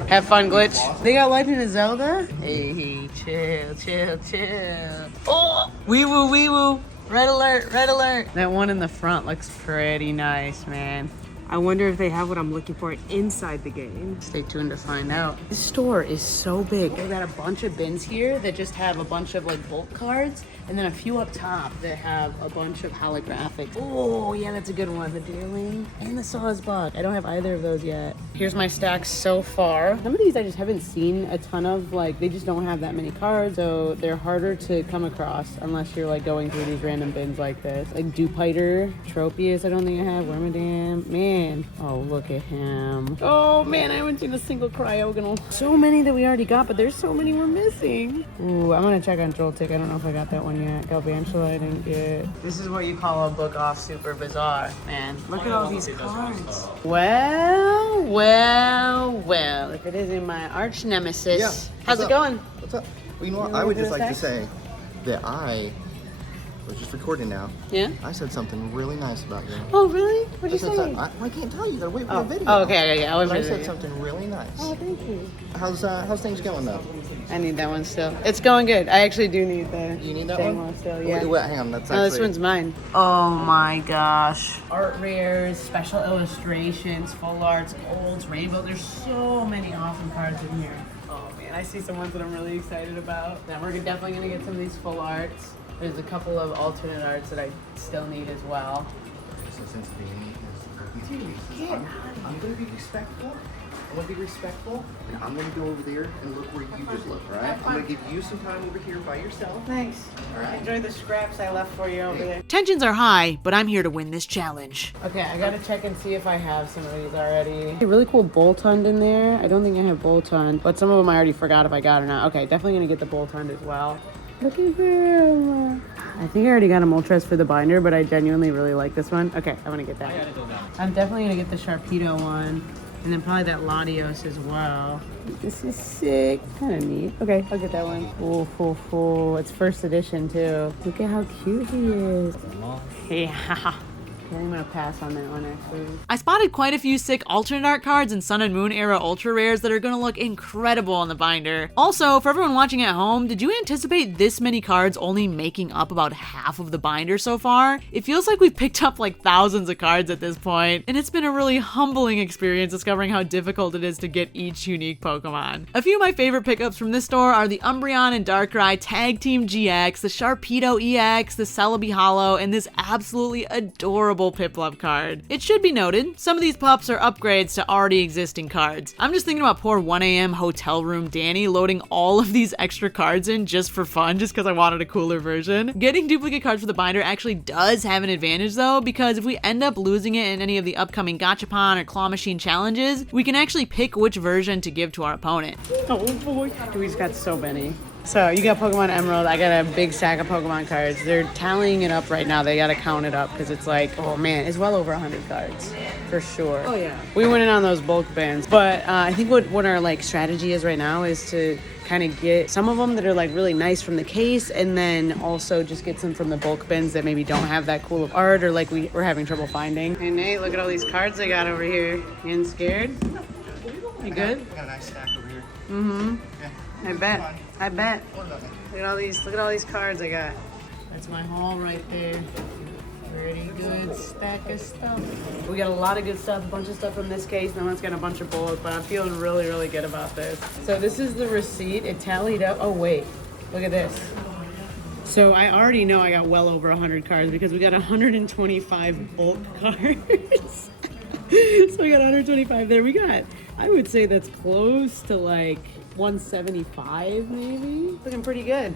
Have fun, Glitch. They got Legend of Zelda? Hey, chill, chill, chill. Oh! Wee woo, wee woo. Red alert, red alert. That one in the front looks pretty nice, man. I wonder if they have what I'm looking for inside the game. Stay tuned to find out. This store is so big. They got a bunch of bins here that just have a bunch of like bulk cards, and then a few up top that have a bunch of holographic. Oh yeah, that's a good one. The Deerling and the Sawsbuck. I don't have either of those yet. Here's my stacks so far. Some of these I just haven't seen a ton of. Like they just don't have that many cards, so they're harder to come across unless you're like going through these random bins like this. Like Dupiter, Tropius, I don't think I have. Wormadam, man. Oh, look at him. Oh man, I haven't seen a single Cryogonal. So many that we already got, but there's so many we're missing. Ooh, I'm gonna check on Joltik. I don't know if I got that one yet. Galvantula I didn't get. This is what you call a book off Super Bazaar, man. Look at all these cards. Well, well, well. If it isn't my arch nemesis. Yeah. How's it going? What's up? Well, you know what? I would just like to say that I was just recording now. Yeah? I said something really nice about you. Oh, really? What'd you say? I can't tell you. You gotta wait for the video. Oh, okay, yeah. I said something really nice. Oh, thank you. How's things going though? I need that one still. It's going good. I actually do need the You need that dang one? still, yeah. Wait, hang on. That's No, this actually... one's mine. Oh my gosh. Art rares, special illustrations, full arts, golds, rainbow. There's so many awesome cards in here. Oh man, I see some ones that I'm really excited about. Then we're definitely gonna get some of these full arts. There's a couple of alternate arts that I still need as well. So since Danny is... I'm gonna be respectful. I'm gonna be respectful, and I'm gonna go over there and look where you just looked, right? I'm gonna give you some time over here by yourself. Thanks. All right. Enjoy the scraps I left for you over there. Tensions are high, but I'm here to win this challenge. Okay, I gotta check and see if I have some of these already. A really cool Boltund in there. I don't think I have Boltund, but some of them I already forgot if I got or not. Okay, definitely gonna get the Boltund as well. Look at him. I think I already got a Moltres for the binder, but I genuinely really like this one. Okay, I'm gonna get that. I'm definitely gonna get the Sharpedo one. And then probably that Latios as well. This is sick. Kind of neat. Okay, I'll get that one. Oh, it's first edition too. Look at how cute he is. Yeah. Okay, I'm gonna pass on that one actually. I spotted quite a few sick alternate art cards and Sun and Moon era ultra rares that are gonna look incredible on the binder. Also, for everyone watching at home, did you anticipate this many cards only making up about half of the binder so far? It feels like we've picked up like thousands of cards at this point, and it's been a really humbling experience discovering how difficult it is to get each unique Pokemon. A few of my favorite pickups from this store are the Umbreon and Darkrai Tag Team GX, the Sharpedo EX, the Celebi Hollow, and this absolutely adorable Piplup card. It should be noted, some of these pups are upgrades to already existing cards. I'm just thinking about poor 1 a.m. hotel room Danny loading all of these extra cards in just for fun, just because I wanted a cooler version. Getting duplicate cards for the binder actually does have an advantage though, because if we end up losing it in any of the upcoming Gachapon or Claw Machine challenges, we can actually pick which version to give to our opponent. Oh boy, we just got so many. So you got Pokemon Emerald, I got a big stack of Pokemon cards. They're tallying it up right now. They gotta count it up because it's like, oh man, it's well over 100 cards for sure. Oh yeah. We went in on those bulk bins, but I think what our like strategy is right now is to kind of get some of them that are like really nice from the case, and then also just get some from the bulk bins that maybe don't have that cool of art or like we're having trouble finding. Hey Nate, look at all these cards I got over here. You getting scared? You good? I got a nice stack over here. Mm-hmm. Yeah. I bet. Look at all these cards I got. That's my haul right there. Pretty good stack of stuff. We got a lot of good stuff, a bunch of stuff from this case. No one's got a bunch of bulk, but I'm feeling really, really good about this. So this is the receipt. It tallied up. Oh wait, look at this. So I already know I got well over 100 cards because we got 125 bulk cards. So we got 125 there. We got, I would say that's close to like 175 maybe. Looking pretty good.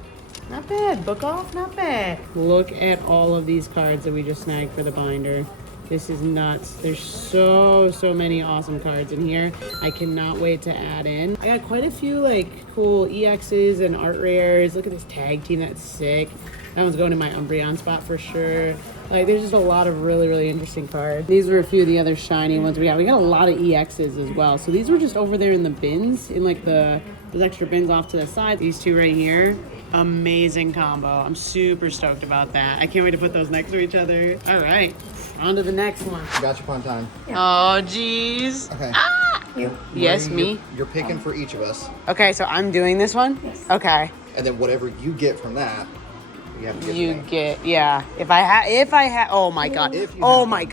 Not bad. Book off, not bad. Look at all of these cards that we just snagged for the binder. This is nuts. There's so many awesome cards in here. I cannot wait to add in. I got quite a few like cool EXs and art rares. Look at this tag team, that's sick. That one's going in my Umbreon spot for sure. Like there's just a lot of really interesting cards. These were a few of the other shiny ones we got. We got a lot of EXs as well. So these were just over there in the bins, in like those extra bins off to the side. These two right here. Amazing combo. I'm super stoked about that. I can't wait to put those next to each other. All right, on to the next one. Gachapon time. Oh, geez. Okay. Ah! Yes, me. You're picking for each of us. Okay, so I'm doing this one? Yes. Okay. And then whatever you get from that, you have to give You to me. get, yeah. If I had, oh my God. Oh my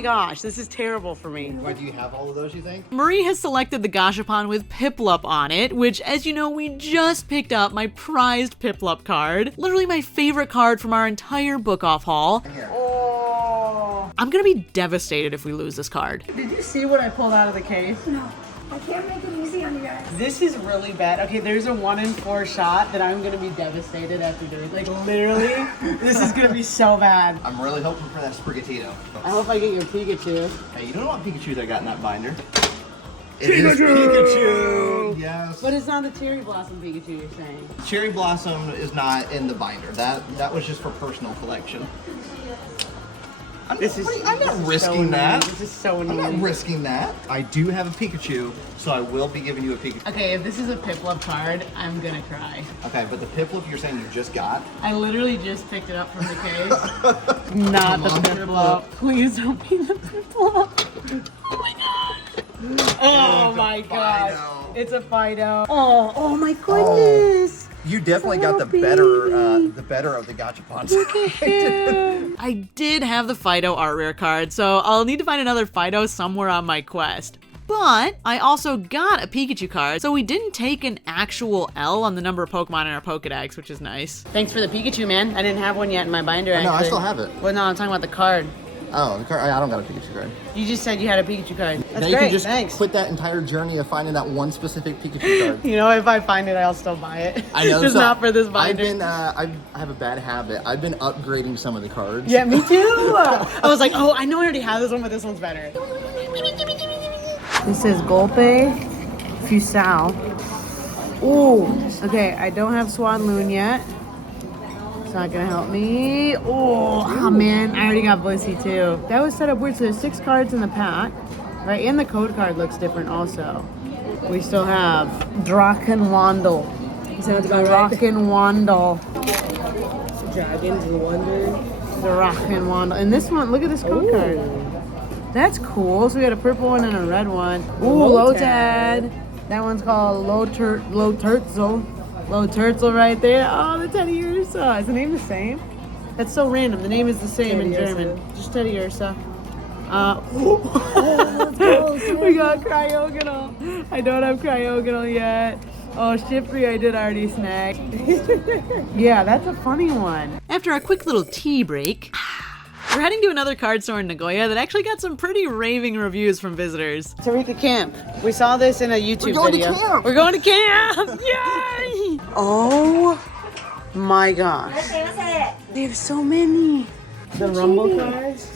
gosh. This is terrible for me. Why, do you have all of those, you think? Marie has selected the Gashapon with Piplup on it, which, as you know, we just picked up my prized Piplup card. Literally my favorite card from our entire book off haul. Oh. I'm gonna be devastated if we lose this card. Did you see what I pulled out of the case? No, I can't make it easy on you guys. This is really bad. Okay, there's a 1 in 4 shot that I'm gonna be devastated after doing. Like literally, this is gonna be so bad. I'm really hoping for that Sprigatito. I hope I get your Pikachu. Hey, you don't know what Pikachu I got in that binder? It is Pikachu! Yes. But it's not the Cherry Blossom Pikachu you're saying. Cherry Blossom is not in the binder. That was just for personal collection. I'm not risking that. This is so I'm annoying. not risking that. I do have a Pikachu, so I will be giving you a Pikachu. Okay, if this is a Piplup card, I'm gonna cry. Okay, but the Piplup you're saying you just got? I literally just picked it up from the case. Not the Piplup. Please don't be the Piplup. Oh my god. Oh my god. It's a Fido. Oh my goodness. You definitely got the better of the Gachapons. Look at him. I did have the Fido art rare card, so I'll need to find another Fido somewhere on my quest. But I also got a Pikachu card, so we didn't take an actual L on the number of Pokemon in our Pokedex, which is nice. Thanks for the Pikachu, man. I didn't have one yet in my binder, actually. No, I still have it. Well, no, I'm talking about the card. Oh, the card. I don't got a Pikachu card. You just said you had a Pikachu card. That's now great, you can just thanks. quit that entire journey of finding that one specific Pikachu card. You know, if I find it, I'll still buy it. I know. Just so not for this binder. I have a bad habit. I've been upgrading some of the cards. Yeah, me too. I was like, oh, I know I already have this one, but this one's better. This is Golpe Fusao. Ooh, okay, I don't have Swanloon yet. It's not gonna help me. Oh man, I already got Blissey too. That was set up weird, so there's 6 cards in the pack, right? And the code card looks different also. We still have Drakenwandel. Sounds about right. Drakenwandel. Dragon's Wonder. Drakenwandel. And this one, look at this code card. That's cool. So we got a purple one and a red one. Ooh, Lotad. That one's called Loturtzel. Loturtzel right there. Oh, the Teddy Ursa. Is the name the same? That's so random. The name is the same in German. Just Teddy Ursa. We got Cryogonal. I don't have Cryogonal yet. Oh, Shiftry I did already snack. Yeah, that's a funny one. After a quick little tea break, we're heading to another card store in Nagoya that actually got some pretty raving reviews from visitors. Tarika Camp. We saw this in a YouTube video. We're going to camp! Yay! Oh my gosh. They have so many. The Rumble cards?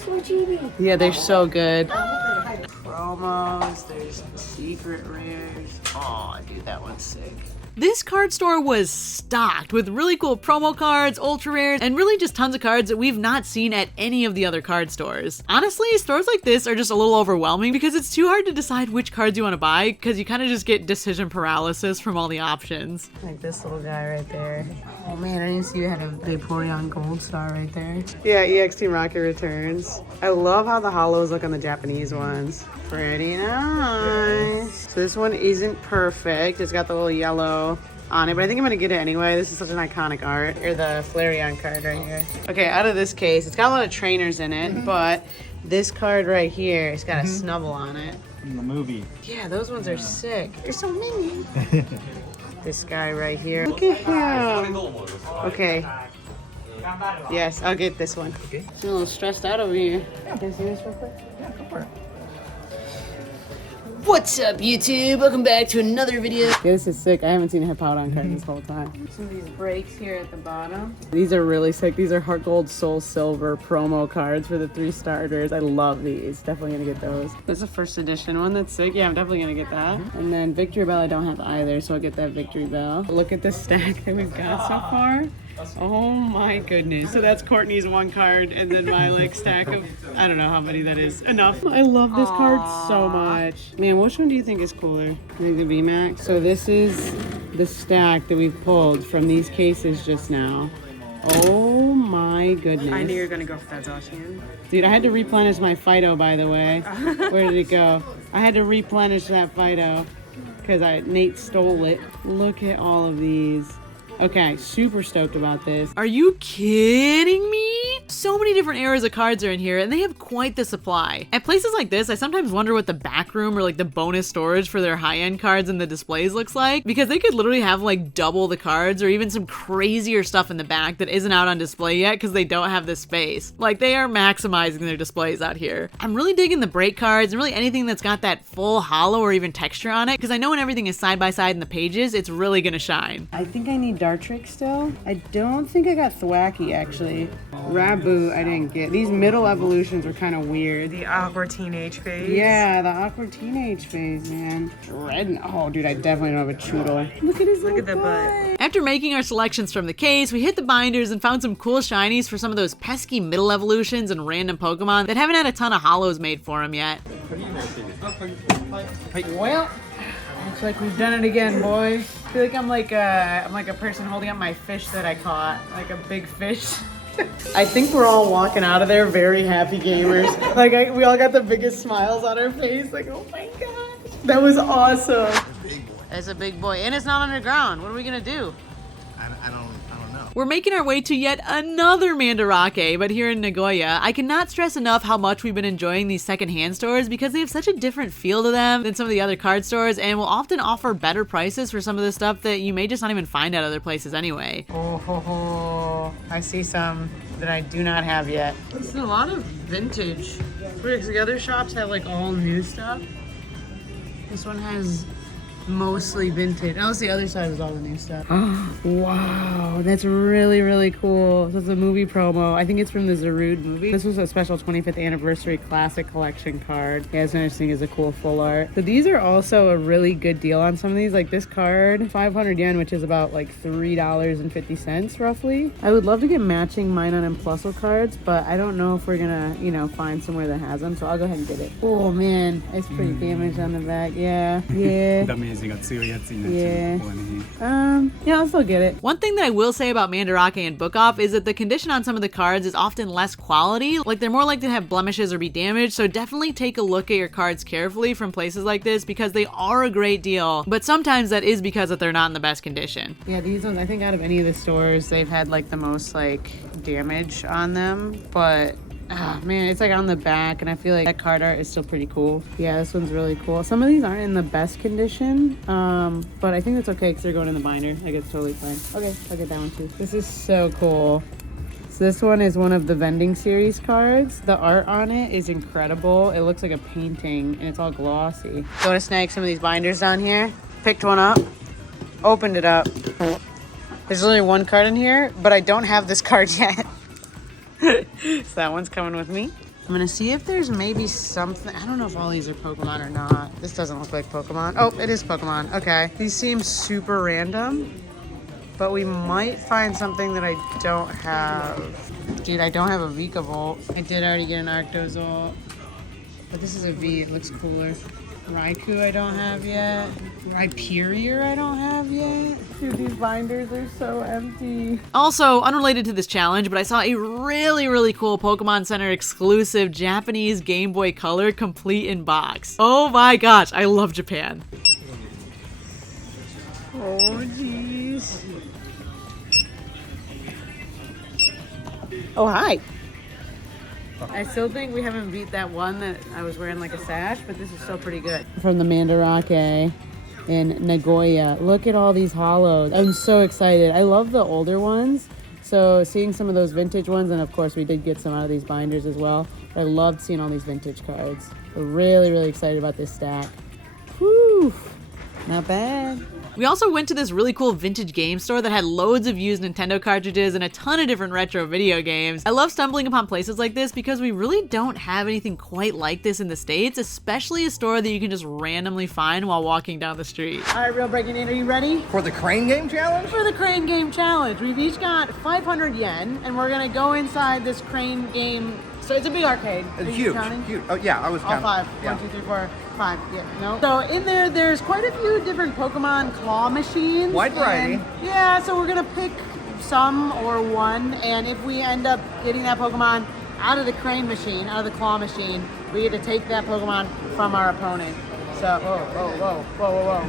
Yeah, they're so good. Promos, there's secret rares. Oh, dude, that one's sick. This card store was stocked with really cool promo cards, ultra rares, and really just tons of cards that we've not seen at any of the other card stores. Honestly, stores like this are just a little overwhelming because it's too hard to decide which cards you want to buy because you kind of just get decision paralysis from all the options. Like this little guy right there. Oh man, I didn't see you had a Vaporeon Gold Star right there. Yeah, EX Team Rocket returns. I love how the hollows look on the Japanese ones. Pretty nice. So this one isn't perfect. It's got the little yellow on it, but I think I'm gonna get it anyway. This is such an iconic art. Or the Flareon card right here. Okay, out of this case, it's got a lot of trainers in it, but this card right here, it's got a snubble on it. In the movie. Yeah, those ones are sick. There's so many. This guy right here. Look at him. Okay. Yes, I'll get this one. Okay. I'm a little stressed out over here. Can I see this real quick? Yeah, go for it. What's up, YouTube? Welcome back to another video. Yeah, this is sick. I haven't seen a Hippowdon card this whole time. Some of these breaks here at the bottom. These are really sick. These are Heart Gold, Soul Silver promo cards for the 3 starters. I love these. Definitely gonna get those. This is a first edition one that's sick. Yeah, I'm definitely gonna get that. And then Victory Bell I don't have either, so I'll get that Victory Bell. Look at this stack that we've got so far. Oh my goodness. So that's Courtney's 1 card and then my like stack of, I don't know how many that is. Enough. I love this card so much. Man, which one do you think is cooler? I think the VMAX. So this is the stack that we've pulled from these cases just now. Oh my goodness. I knew you were gonna go for that Zacian. Dude, I had to replenish my Fido, by the way. Where did it go? I had to replenish that Fido because Nate stole it. Look at all of these. Okay, super stoked about this. Are you kidding me? So many different eras of cards are in here, and they have quite the supply. At places like this, I sometimes wonder what the back room or like the bonus storage for their high-end cards in the displays looks like, because they could literally have like double the cards or even some crazier stuff in the back that isn't out on display yet because they don't have the space. Like, they are maximizing their displays out here. I'm really digging the break cards and really anything that's got that full hollow or even texture on it, because I know when everything is side by side in the pages, it's really gonna shine. I think I need Dartrick still. I don't think I got Thwacky actually. Rabu I didn't get. These middle evolutions were kind of weird. The awkward teenage phase. Yeah, the awkward teenage phase, man. Dreadnought. Oh, dude, I definitely don't have a Choodle. Look at his Look at the butt. After making our selections from the case, we hit the binders and found some cool shinies for some of those pesky middle evolutions and random Pokemon that haven't had a ton of hollows made for them yet. Well, looks like we've done it again, boy. I feel like I'm like a person holding up my fish that I caught, like a big fish. I think we're all walking out of there very happy gamers. Like we all got the biggest smiles on our face. Like, oh my gosh, that was awesome. That's a big boy, and it's not underground. What are we gonna do? I don't know. We're making our way to yet another Mandarake, but here in Nagoya. I cannot stress enough how much we've been enjoying these secondhand stores because they have such a different feel to them than some of the other card stores and will often offer better prices for some of the stuff that you may just not even find at other places anyway. Oh, ho, ho. I see some that I do not have yet. This is a lot of vintage. Because the other shops have like all new stuff. This one has mostly vintage. Oh, the other side was all the new stuff. Wow, that's really, really cool. This is a movie promo. I think it's from the Zarude movie. This was a special 25th anniversary classic collection card. Yeah, it's interesting. It's a cool full art. So these are also a really good deal on some of these. Like this card, 500 yen, which is about like $3.50 roughly. I would love to get matching Minun and Plusle cards, but I don't know if we're gonna, you know, find somewhere that has them. So I'll go ahead and get it. Oh man, it's pretty damaged on the back. Yeah. Yeah, I'll still get it. One thing that I will say about Mandarake and Book Off is that the condition on some of the cards is often less quality. Like, they're more likely to have blemishes or be damaged, so definitely take a look at your cards carefully from places like this because they are a great deal, but sometimes that is because that they're not in the best condition. Yeah, these ones, I think out of any of the stores, they've had like the most like damage on them, but man, it's like on the back, and I feel like that card art is still pretty cool. Yeah, this one's really cool. Some of these aren't in the best condition, but I think that's okay because they're going in the binder. Like, it's totally fine. Okay, I'll get that one too. This is so cool. So this one is one of the vending series cards. The art on it is incredible. It looks like a painting, and it's all glossy. Go to snag some of these binders down here. Picked one up, opened it up. There's only one card in here, but I don't have this card yet. So that one's coming with me. I'm gonna see if there's maybe something. I don't know if all these are Pokemon or not. This doesn't look like Pokemon. Oh, it is Pokemon. Okay. These seem super random, but we might find something that I don't have. Dude, I don't have a Vikavolt. I did already get an Arctozolt, but this is a V. It looks cooler. Raikou I don't have yet. Rhyperior I don't have yet. Dude, these binders are so empty. Also, unrelated to this challenge, but I saw a really, really cool Pokemon Center exclusive Japanese Game Boy Color complete in box. Oh my gosh, I love Japan. Oh jeez. Oh hi. I still think we haven't beat that one that I was wearing like a sash, but this is still pretty good. From the Mandarake in Nagoya. Look at all these hollows. I'm so excited. I love the older ones. So seeing some of those vintage ones, and of course we did get some out of these binders as well. I loved seeing all these vintage cards. We're really, really excited about this stack. Whew. Not bad. We also went to this really cool vintage game store that had loads of used Nintendo cartridges and a ton of different retro video games. I love stumbling upon places like this because we really don't have anything quite like this in the States, especially a store that you can just randomly find while walking down the street. All right, Real Breaking In, are you ready? For the crane game challenge? For the crane game challenge. We've each got 500 yen, and we're gonna go inside this crane game. So it's a big arcade. Are you Huge, counting? huge. Oh yeah, I was counting. All five. Yeah. 1, 2, 3, 4, 5. Yeah, no. So in there's quite a few different Pokemon claw machines. Wide variety. And yeah, so we're gonna pick some or one, and if we end up getting that Pokemon out of the crane machine, out of the claw machine, we get to take that Pokemon from our opponent. So, whoa.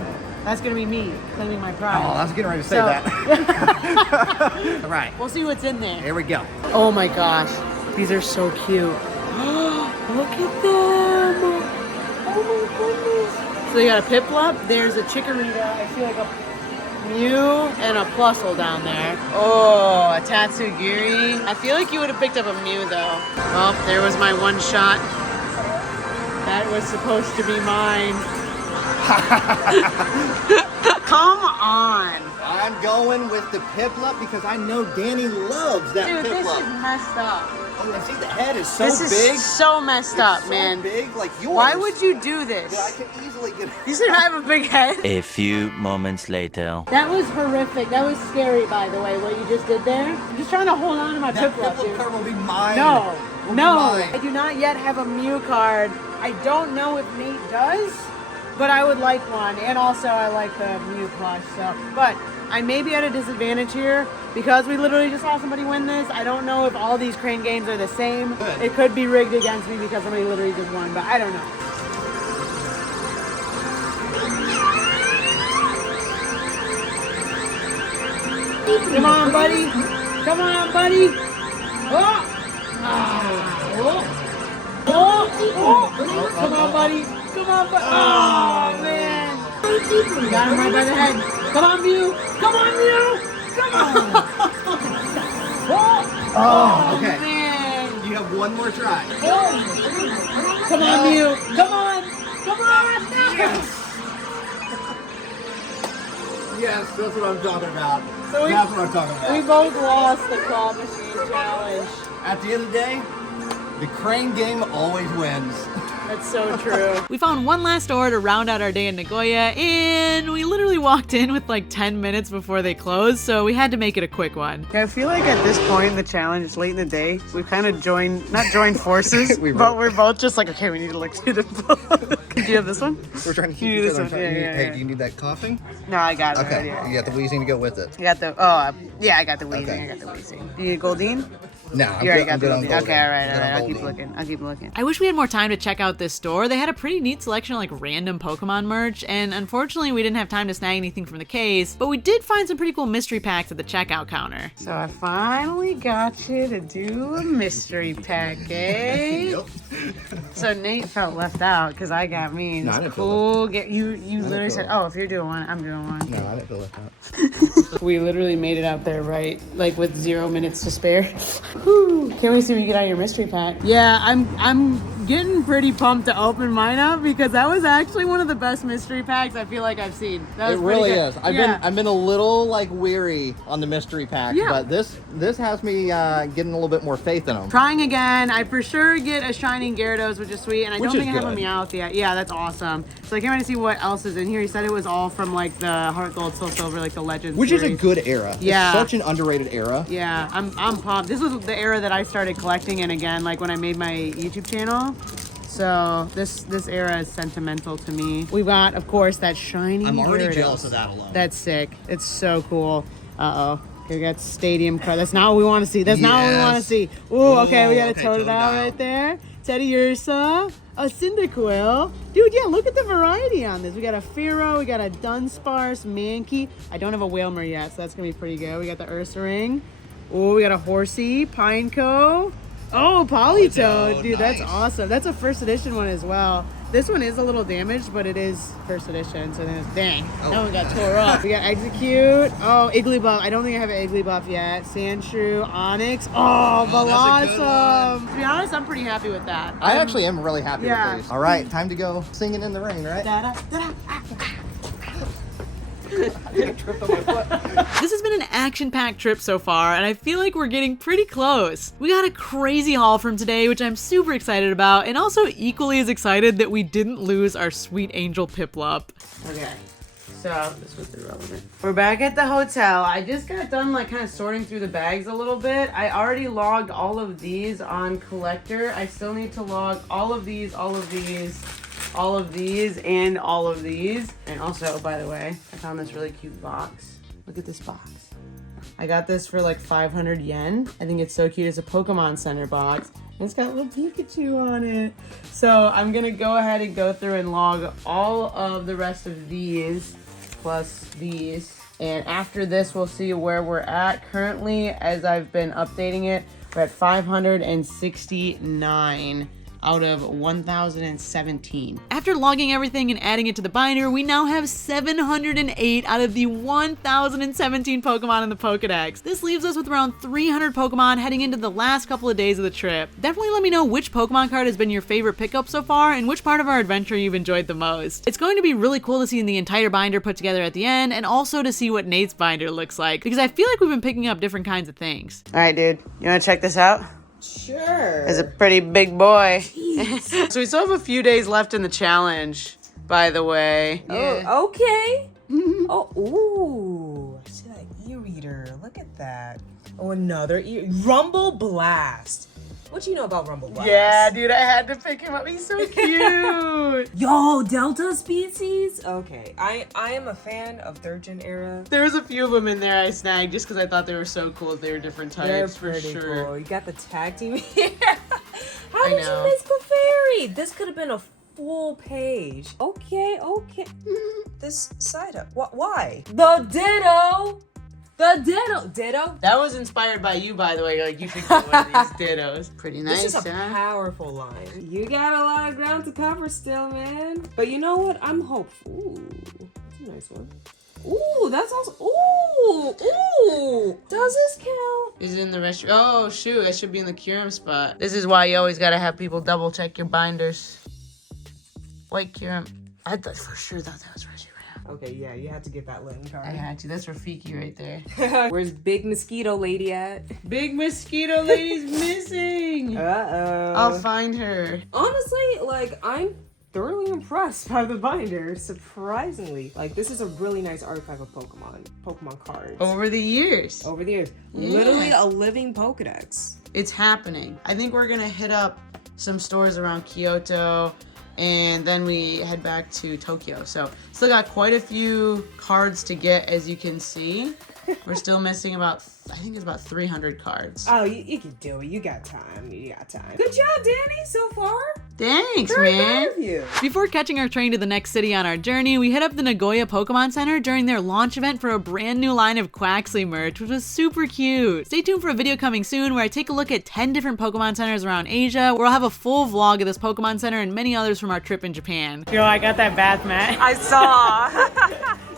That's gonna be me claiming my pride. Oh, I was getting ready to say So- that. All right, We'll see what's in there. here we go. Oh my gosh, these are so cute. Look at them. Oh my goodness. So they got a Piplup, there's a Chikorita, I feel like a Mew, and a Plusle down there. Oh, a Tatsugiri. I feel like you would have picked up a Mew though. Well, there was my one shot. That was supposed to be mine. Come on. I'm going with the Piplup because I know Danny loves that Dude, this Piplup. is messed up. Oh, and see the head is so This big. is so messed up, so man. big, like yours. Why would you do this? That I can easily get. You should have a big head. A few moments later. That was horrific. That was scary, by the way, what you just did there. I'm just trying to hold on to my That Piplup, Piplup dude. card will be mine. No, Will be no. mine. I do not yet have a Mew card. I don't know if Nate does, but I would like one. And also, I like the Mew plush. So, but I may be at a disadvantage here because we literally just saw somebody win this. I don't know if all these crane games are the same. Good. It could be rigged against me because somebody literally just won, but I don't know. Come on, buddy. Come on, buddy. Oh! Come on, buddy. Come on, buddy. Oh, man. You got him right by the head. Come on, Mew. Come on, Mew. Come on. Oh, okay. Man. You have one more try. Come on, Mew. Come on. Come on. Yes. Yes, that's what I'm talking about. So That's what I'm talking about. we both lost the claw machine challenge. At the end of the day, the crane game always wins. That's so true. We found one last store to round out our day in Nagoya, and we literally walked in with like 10 minutes before they closed, so we had to make it a quick one. I feel like at this point in the challenge, late in the day, we've kind of not joined forces, but we're both just like, okay, we need to look through the book. Do you have this one? We're trying to keep You each need other. this one. Yeah, Hey, yeah. do you need that coughing? No, I got it. Okay, Right you here. got the wheezing to go with it. I got the, yeah, I got the wheezing. Okay. I got the wheezing. Do you need Goldine? No, I'm You already good. got I'm the good on Goldine. Goldie. Okay, all right. Good on I'll keep Goldie. looking. I'll keep looking. I wish we had more time to check out this store. They had a pretty neat selection of like random Pokemon merch, and unfortunately we didn't have time to snag anything from the case, but we did find some pretty cool mystery packs at the checkout counter. So I finally got you to do a mystery pack, eh? Yep. So Nate felt left out because I got me. No, I This didn't feel cool. You literally feel said, left. "Oh, if you're doing one, I'm doing one." No, I didn't feel left out. We literally made it out there, right? Like with 0 minutes to spare. Whew. Can't wait to see when you get out your mystery pack. Yeah, I'm getting pretty pumped to open mine up because that was actually one of the best mystery packs I feel like I've seen. That was It pretty really good. is. Yeah. I've been a little like weary on the mystery packs, Yeah. but this has me getting a little bit more faith in them. Trying again. I for sure get a Shining Gyarados, which is sweet, and I Which don't is think I have a good. Meowth yet. Yeah, that's awesome. So I can't wait to see what else is in here. He said it was all from like the Heart Gold, Soul Silver, like the Legends Which is a series. good era. Yeah. It's such an underrated era. Yeah, I'm pumped. This was the era that I started collecting in again, like when I made my YouTube channel. So this era is sentimental to me. We got, of course, that Shining I'm already Gyarados. jealous of that alone. That's sick. It's so cool. Uh-oh. Okay, we got Stadium card. That's not what we want to see. That's not what we want to Yes. see. Ooh, okay, we got a okay, Totodile Totodile. right there. Teddy Ursa. A Cyndaquil. Dude, yeah, look at the variety on this. We got a Fearow, we got a Dunsparce, Mankey. I don't have a Whalmer yet, so that's going to be pretty good. We got the Ursa Ring. Ooh, we got a Horsey, Pineco. Oh, Politoed. Dude, that's nice. awesome. That's a first edition one as well. This one is a little damaged, but it is first edition, so then it's dang. That one got tore up. We got Execute. Oh, Igglybuff. I don't think I have an Igglybuff yet. Sandshrew, Onyx. Oh, Blossom. To be honest, I'm pretty happy with that. I actually am really happy Yeah. with these. All right, time to go singing in the rain, right? This has been an action-packed trip so far, and I feel like we're getting pretty close. We got a crazy haul from today, which I'm super excited about, and also equally as excited that we didn't lose our sweet angel Piplup. Okay. So, this was irrelevant. We're back at the hotel. I just got done like kind of sorting through the bags a little bit. I already logged all of these on Collector. I still need to log all of these, all of these, all of these, and all of these. And also, by the way, I found this really cute box. Look at this box. I got this for like 500 yen. I think it's so cute. It's a Pokemon Center box. And it's got a little Pikachu on it. So I'm gonna go ahead and go through and log all of the rest of these plus these. And after this, we'll see where we're at. Currently, as I've been updating it, we're at 569 out of 1,017. After logging everything and adding it to the binder, we now have 708 out of the 1,017 Pokemon in the Pokedex. This leaves us with around 300 Pokemon heading into the last couple of days of the trip. Definitely let me know which Pokemon card has been your favorite pickup so far and which part of our adventure you've enjoyed the most. It's going to be really cool to see the entire binder put together at the end, and also to see what Nate's binder looks like, because I feel like we've been picking up different kinds of things. All right, dude, you wanna check this out? Sure. It's a pretty big boy. So we still have a few days left in the challenge, by the way. Oh, okay. Oh, ooh. I see that e-reader. Look at that. Oh, another Rumble Blast. What you know about Rumble Blast? Yeah, dude, I had to pick him up. He's so cute. Yo, Delta species? Okay, I am a fan of 3rd gen era. There was a few of them in there I snagged just because I thought they were so cool. They were different types for sure. Cool. You got the tag team here. How did know. you miss Clefairy? This could have been a full page. Okay. This side up. Why? The Ditto. Ditto. That was inspired by you, by the way. Like, you should get one of these Dittos. Pretty nice, This is a powerful line. You got a lot of ground to cover still, man. But you know what? I'm hopeful. Ooh, that's a nice one. Ooh, that's also. Ooh. Does this count? Is it in the restaurant? Oh, shoot. It should be in the Kyurem spot. This is why you always gotta have people double check your binders. Wait, Kyurem. I thought for sure that was Reshiram. Okay, yeah, you had to get that Litten card. I had to. That's Rafiki right there. Where's Big Mosquito Lady at? Big Mosquito Lady's missing. Uh-oh. I'll find her. Honestly, like, I'm thoroughly impressed by the binder, surprisingly. Like, this is a really nice archive of Pokemon cards. Over the years. Yeah. Literally a living Pokedex. It's happening. I think we're gonna hit up some stores around Kyoto, and then we head back to Tokyo. So still got quite a few cards to get, as you can see. We're still missing about, I think it's about 300 cards. Oh, you can do it. You got time. Good job, Danny, so far. Thanks, Very man. proud of you. Before catching our train to the next city on our journey, we hit up the Nagoya Pokemon Center during their launch event for a brand new line of Quaxley merch, which was super cute. Stay tuned for a video coming soon where I take a look at 10 different Pokemon centers around Asia, where I'll have a full vlog of this Pokemon Center and many others from our trip in Japan. Yo, I got that bath mat. I saw.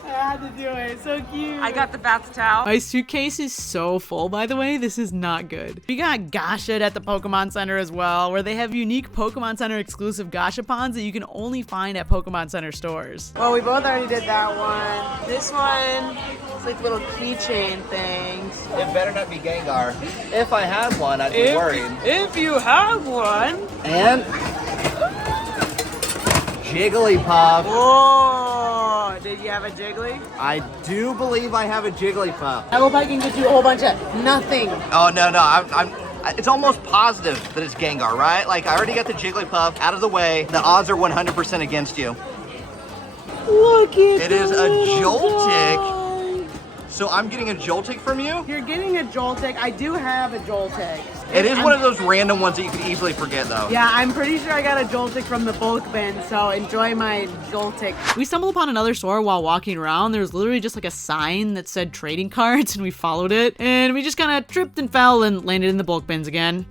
I had to do it. It's so cute. I got the bath towel. My suitcase is so full, by the way. This is not good. We got Gasha at the Pokemon Center as well, where they have unique Pokemon Center exclusive Gashapons that you can only find at Pokemon Center stores. Well, we both already did that one. This one, it's like little keychain things. It better not be Gengar. If I had one, I'd be worried. If you have one. And Jigglypuff. Oh, did you have a Jiggly? I do believe I have a Jigglypuff. I hope I can get you a whole bunch of nothing. Oh, no. It's almost positive that it's Gengar, right? Like, I already got the Jigglypuff out of the way. The odds are 100% against you. Look at It is a Joltik. So I'm getting a Joltik from you? You're getting a Joltik. I do have a Joltik. It is one of those random ones that you could easily forget, though. Yeah, I'm pretty sure I got a Joltik from the bulk bin, so enjoy my Joltik. We stumbled upon another store while walking around. There was literally just like a sign that said trading cards, and we followed it. And we just kind of tripped and fell and landed in the bulk bins again.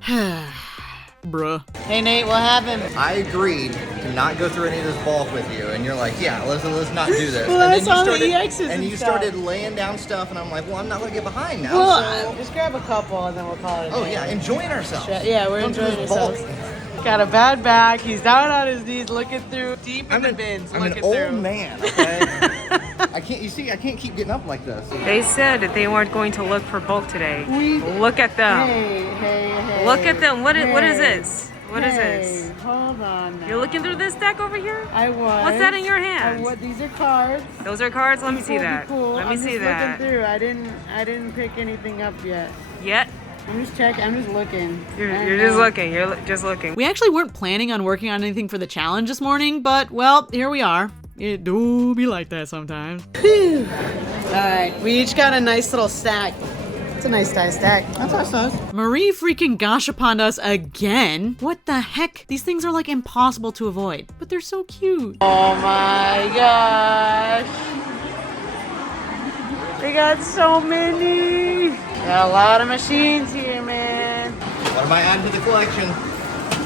Bruh. Hey Nate, what happened? I agreed to not go through any of this bulk with you, and you're like, yeah, let's not do this. Well, and I saw the EXs and and you stuff. started laying down stuff, and I'm like, well, I'm not gonna get behind now. Well, so. just grab a couple and then we'll call it a Oh day. yeah, enjoying ourselves. Yeah, we're Don't do enjoying this bulk. ourselves. Got a bad back. He's down on his knees looking through, deep in the bins. I'm an old man. Okay? I can't. You see, I can't keep getting up like this. They said that they weren't going to look for bulk today. Look at them. Hey. Look at them. What is this? What is this? Hold on now. You're looking through this deck over here? I was. What's that in your hands? These are cards. Those are cards? Let me These see will be that. cool. Let me I'm see just that. looking through. I didn't pick anything up yet. Yet? I'm just checking. I'm just looking. You're just looking. You're just looking. We actually weren't planning on working on anything for the challenge this morning, but well, here we are. It do be like that sometimes. All right. We each got a nice little stack. It's a nice size stack. That's nice. Marie freaking gosh upon us again. What the heck? These things are like impossible to avoid, but they're so cute. Oh my gosh. They got so many. Got a lot of machines here, man. What am I adding to the collection?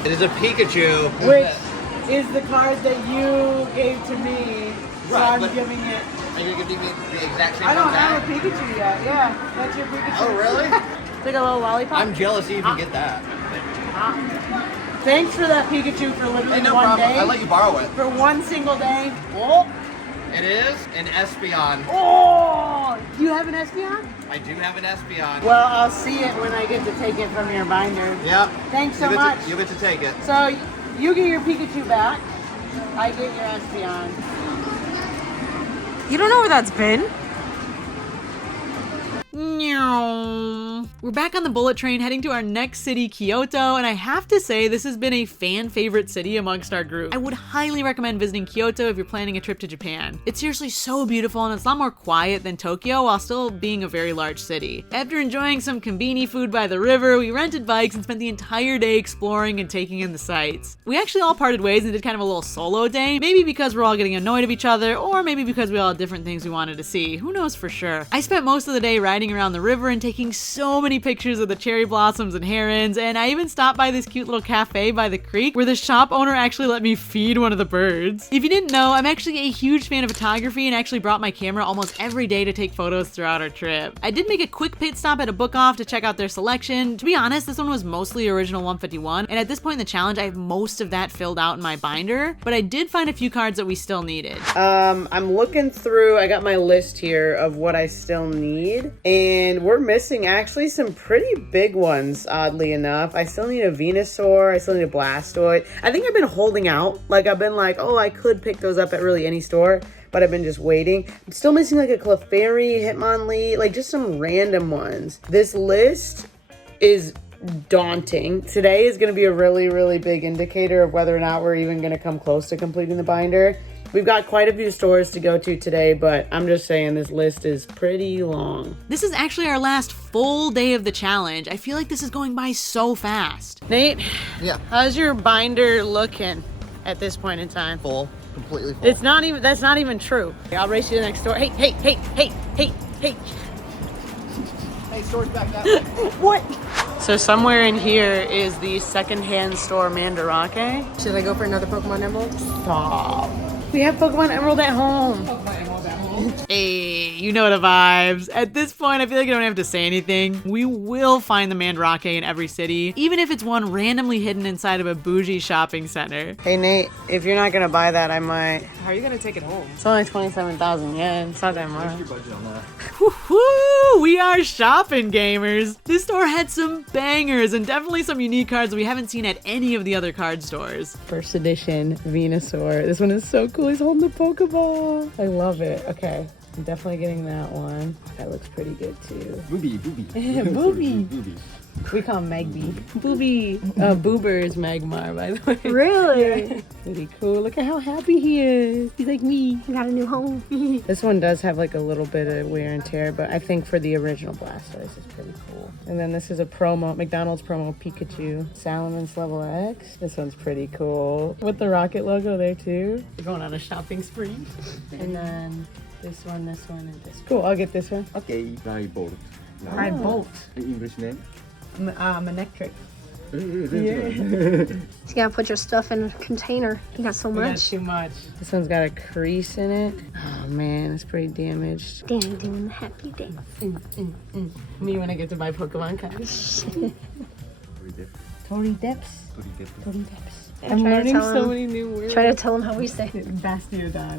It is a Pikachu. Which is the card that you gave to me. So Right, I'm but- giving it. Are you gonna give me the exact same I don't one have back? a Pikachu yet. Yeah, that's your Pikachu. Oh, really? Take a little lollipop. I'm jealous you even get that. Thanks for that Pikachu for living Hey, no one problem. day. I'll let you borrow it. For one single day. Oh, It is an Espeon. oh! You have an Espeon? I do have an Espeon. Well, I'll see it when I get to take it from your binder. Yep. Thanks so You get much. You get to take it. So you get your Pikachu back. I get your Espeon. You don't know where that's been? We're back on the bullet train heading to our next city, Kyoto, and I have to say this has been a fan favorite city amongst our group. I would highly recommend visiting Kyoto if you're planning a trip to Japan. It's seriously so beautiful and it's a lot more quiet than Tokyo while still being a very large city. After enjoying some konbini food by the river, we rented bikes and spent the entire day exploring and taking in the sights. We actually all parted ways and did kind of a little solo day, maybe because we're all getting annoyed of each other, or maybe because we all had different things we wanted to see. Who knows for sure. I spent most of the day riding around the river and taking so many pictures of the cherry blossoms and herons, and I even stopped by this cute little cafe by the creek where the shop owner actually let me feed one of the birds. If you didn't know, I'm actually a huge fan of photography and actually brought my camera almost every day to take photos throughout our trip. I did make a quick pit stop at a book off to check out their selection. To be honest, this one was mostly original 151, and at this point in the challenge, I have most of that filled out in my binder, but I did find a few cards that we still needed. I'm looking through, I got my list here of what I still need, and we're missing actually some pretty big ones, oddly enough. I still need a Venusaur, I still need a Blastoise. I think I've been holding out, like I've been like, oh, I could pick those up at really any store, but I've been just waiting. I'm still missing like a Clefairy, Hitmonlee, like just some random ones. This list is daunting. Today is going to be a really, really big indicator of whether or not we're even going to come close to completing the binder. We've got quite a few stores to go to today, but I'm just saying this list is pretty long. This is actually our last full day of the challenge. I feel like this is going by so fast. Nate, Yeah. how's your binder looking at this point in time? Full. Completely full. It's not even, that's not even true. I'll race you to the next store. Hey. Hey, store's back that way. What? So somewhere in here is the secondhand store Mandarake. Should I go for another Pokemon Emerald? Stop. We have Pokemon Emerald at home. Hey, you know the vibes. At this point, I feel like I don't have to say anything. We will find the Mandarake in every city, even if it's one randomly hidden inside of a bougie shopping center. Hey Nate, if you're not gonna buy that, I might. How are you gonna take it home? It's only 27,000 yen. It's not that much. Woohoo! We are shopping, gamers. This store had some bangers and definitely some unique cards we haven't seen at any of the other card stores. First edition Venusaur. This one is so cool. He's holding the Pokeball. I love it. Okay, I'm definitely getting that one. That looks pretty good too. Booby. Booby. We call him Magby. Booby. Boober is Magmar, by the way. Really? Yeah. Pretty cool. Look at how happy he is. He's like me. You got a new home. This one does have like a little bit of wear and tear, but I think for the original Blastoise, it's pretty cool. And then this is a promo, McDonald's promo Pikachu. Salaman's level X. This one's pretty cool. With the rocket logo there too. We're going on a shopping spree. And then this one, and this. Cool, I'll get this one. Okay. Bolt. Pride Bolt. The English name? Manectric. You gotta put your stuff in a container. You got so much. Too much. This one's got a crease in it. Oh man, it's pretty damaged. Danny doing the happy dance. Me when I get to buy Pokemon cards. Tori Dips. Tori Dips. I'm learning so many new words. Try to tell him how we say. Bastardon.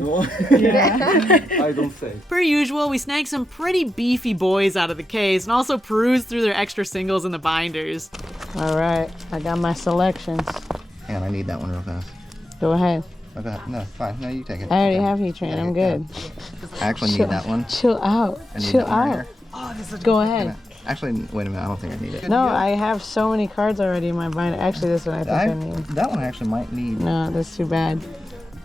Yeah. I don't say. Per usual, we snagged some pretty beefy boys out of the case and also perused through their extra singles in the binders. All right, I got my selections. And I need that one real fast. Go ahead. Okay, no, fine. No, you take it. I already have Heat Train. I'm good. I actually need that one. Chill out. I need Chill that one out. right Go ahead. Actually, wait a minute. I don't think I need it. No, I have so many cards already in my binder. Actually, this one I think I need. That one I actually might need. No, that's too bad.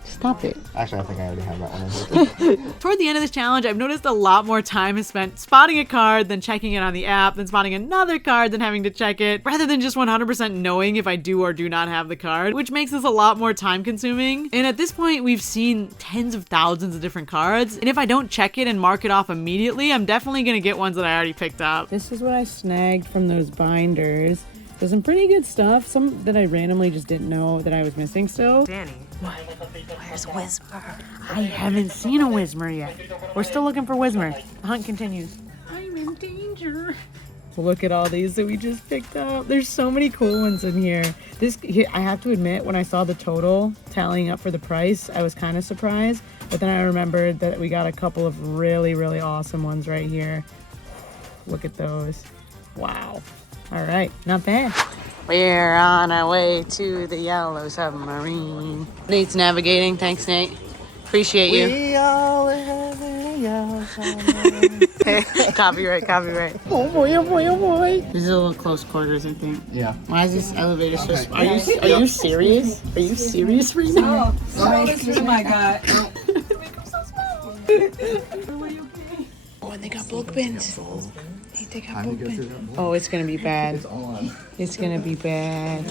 Stop it. Actually, I think I already have that one. Toward the end of this challenge, I've noticed a lot more time is spent spotting a card, then checking it on the app, then spotting another card, then having to check it, rather than just 100% knowing if I do or do not have the card, which makes this a lot more time consuming. And at this point, we've seen tens of thousands of different cards, and if I don't check it and mark it off immediately, I'm definitely gonna get ones that I already picked up. This is what I snagged from those binders. There's some pretty good stuff, some that I randomly just didn't know that I was missing still. Danny, where's Whisper? I haven't seen a Whismer yet. We're still looking for Whismer. The hunt continues. I'm in danger. Look at all these that we just picked up. There's so many cool ones in here. I have to admit, when I saw the total tallying up for the price, I was kind of surprised. But then I remembered that we got a couple of really, really awesome ones right here. Look at those. Wow. All right, not bad. We're on our way to the Yellow Submarine. Nate's navigating. Thanks, Nate. Appreciate you. We all live in a yellow submarine. Copyright. Oh boy, oh boy, oh boy. This is a little close quarters, I think. Yeah. Why is this elevator so small? Are you serious? Are you serious right now? Oh, this is my God. Oh, and they got bulk bins. They got bulk bins. Oh, it's gonna be bad. It's on. It's gonna be bad.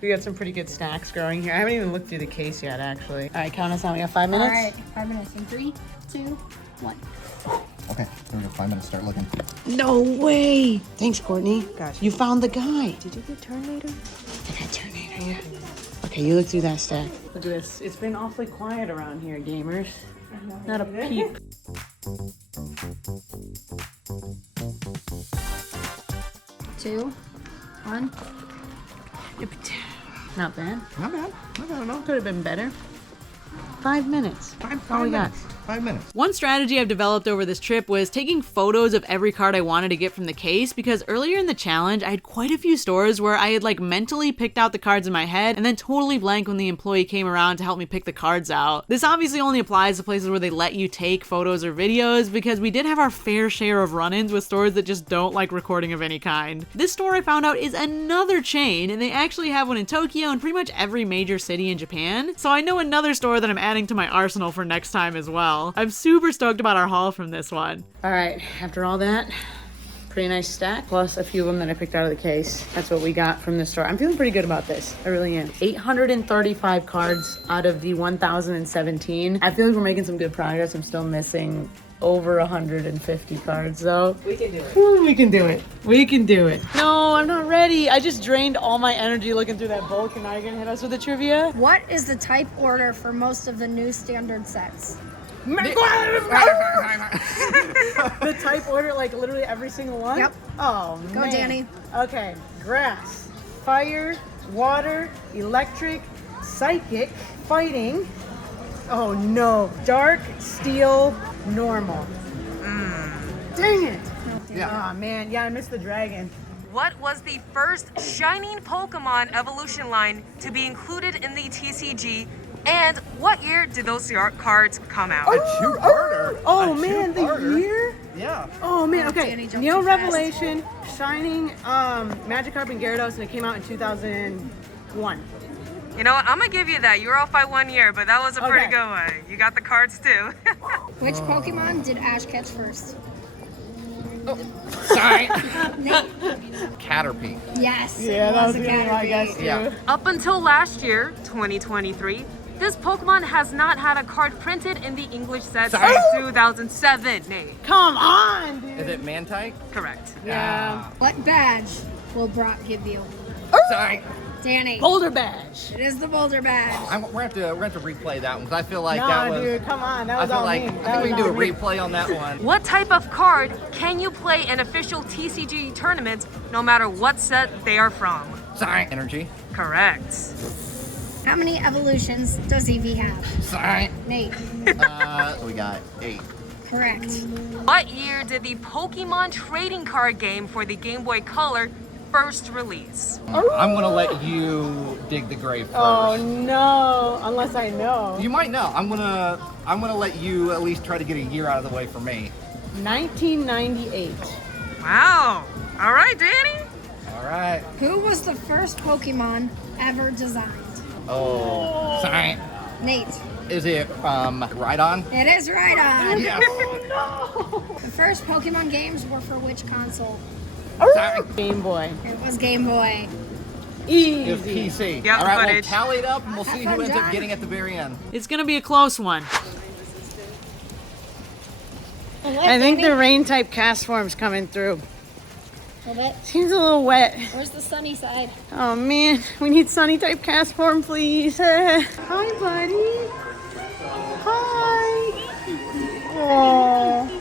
We got some pretty good snacks growing here. I haven't even looked through the case yet, actually. All right, count us out. We got 5 minutes. All right, 5 minutes in 3, 2, 1. Okay, here we go. 5 minutes. Start looking. No way. Thanks, Courtney. Gotcha. You found the guy. Did you get Terminator? I got Terminator, yeah. Okay, you look through that stack. Look at this. It's been awfully quiet around here, gamers. Not a peep. Two, one. Not bad. Not bad. Not bad at all. Could have been better. 5 minutes. Five we got? minutes. 5 minutes. One strategy I've developed over this trip was taking photos of every card I wanted to get from the case, because earlier in the challenge I had quite a few stores where I had like mentally picked out the cards in my head and then totally blanked when the employee came around to help me pick the cards out. This obviously only applies to places where they let you take photos or videos, because we did have our fair share of run-ins with stores that just don't like recording of any kind. This store I found out is another chain, and they actually have one in Tokyo and pretty much every major city in Japan, so I know another store that I'm adding to my arsenal for next time as well. I'm super stoked about our haul from this one. All right, after all that, pretty nice stack, plus a few of them that I picked out of the case. That's what we got from this store. I'm feeling pretty good about this. I really am. 835 cards out of the 1,017. I feel like we're making some good progress. I'm still missing over 150 cards though. We can do it. Ooh, we can do it. We can do it. No, I'm not ready. I just drained all my energy looking through that bulk, and now you're gonna hit us with the trivia? What is the type order for most of the new standard sets? The type order, like literally every single one? Yep. Oh, Go, man. Danny. Okay, grass, fire, water, electric, psychic, fighting. Oh no, dark, steel, normal. Dang it. Yeah. Oh man, yeah, I missed the dragon. What was the first Shining Pokemon evolution line to be included in the TCG? And what year did those cards come out? Oh man, the year? Yeah. Oh man, okay. Danny jumped Neo too fast. Revelation, Shining, Magikarp and Gyarados, and it came out in 2001. You know what? I'm gonna give you that. You were off by 1 year, but that was a pretty Okay. good one. You got the cards too. Which Pokemon did Ash catch first? Sorry. Caterpie. Yes. Yeah, it that was a really my Caterpie. guess too. Yeah. Up until last year, 2023, this Pokemon has not had a card printed in the English set since 2007. Nate. Come on, dude. Is it Mantike? Correct. Yeah. What badge will Brock give you? Sorry. Danny. Boulder badge. It is the Boulder badge. We're gonna have to replay that one because I feel like Nah, that was. dude, come on. That I was feel all like me. I think we can do a replay on that one. What type of card can you play in official TCG tournaments no matter what set they are from? Sorry. Energy. Correct. How many evolutions does Eevee have? Sorry. Nate. We got 8. Correct. What year did the Pokemon trading card game for the Game Boy Color first release? I'm gonna let you dig the grave first. Oh no, unless I know. You might know. I'm gonna let you at least try to get a year out of the way for me. 1998. Wow. All right, Danny. All right. Who was the first Pokemon ever designed? Oh. Sorry. Nate. Is it Rhydon? It is Rhydon. Yes. The first Pokemon games were for which console? Sorry. Game Boy. It was Game Boy. It was Easy. PC. Yep, All right, we'll footage. tally it up and we'll see Have who fun, ends up John. getting at the very end. It's gonna be a close one. I think the rain type cast form's coming through. A little bit. Seems a little wet. Where's the sunny side? Oh man, we need sunny type cast form, please. Hi, buddy. Hi. Oh.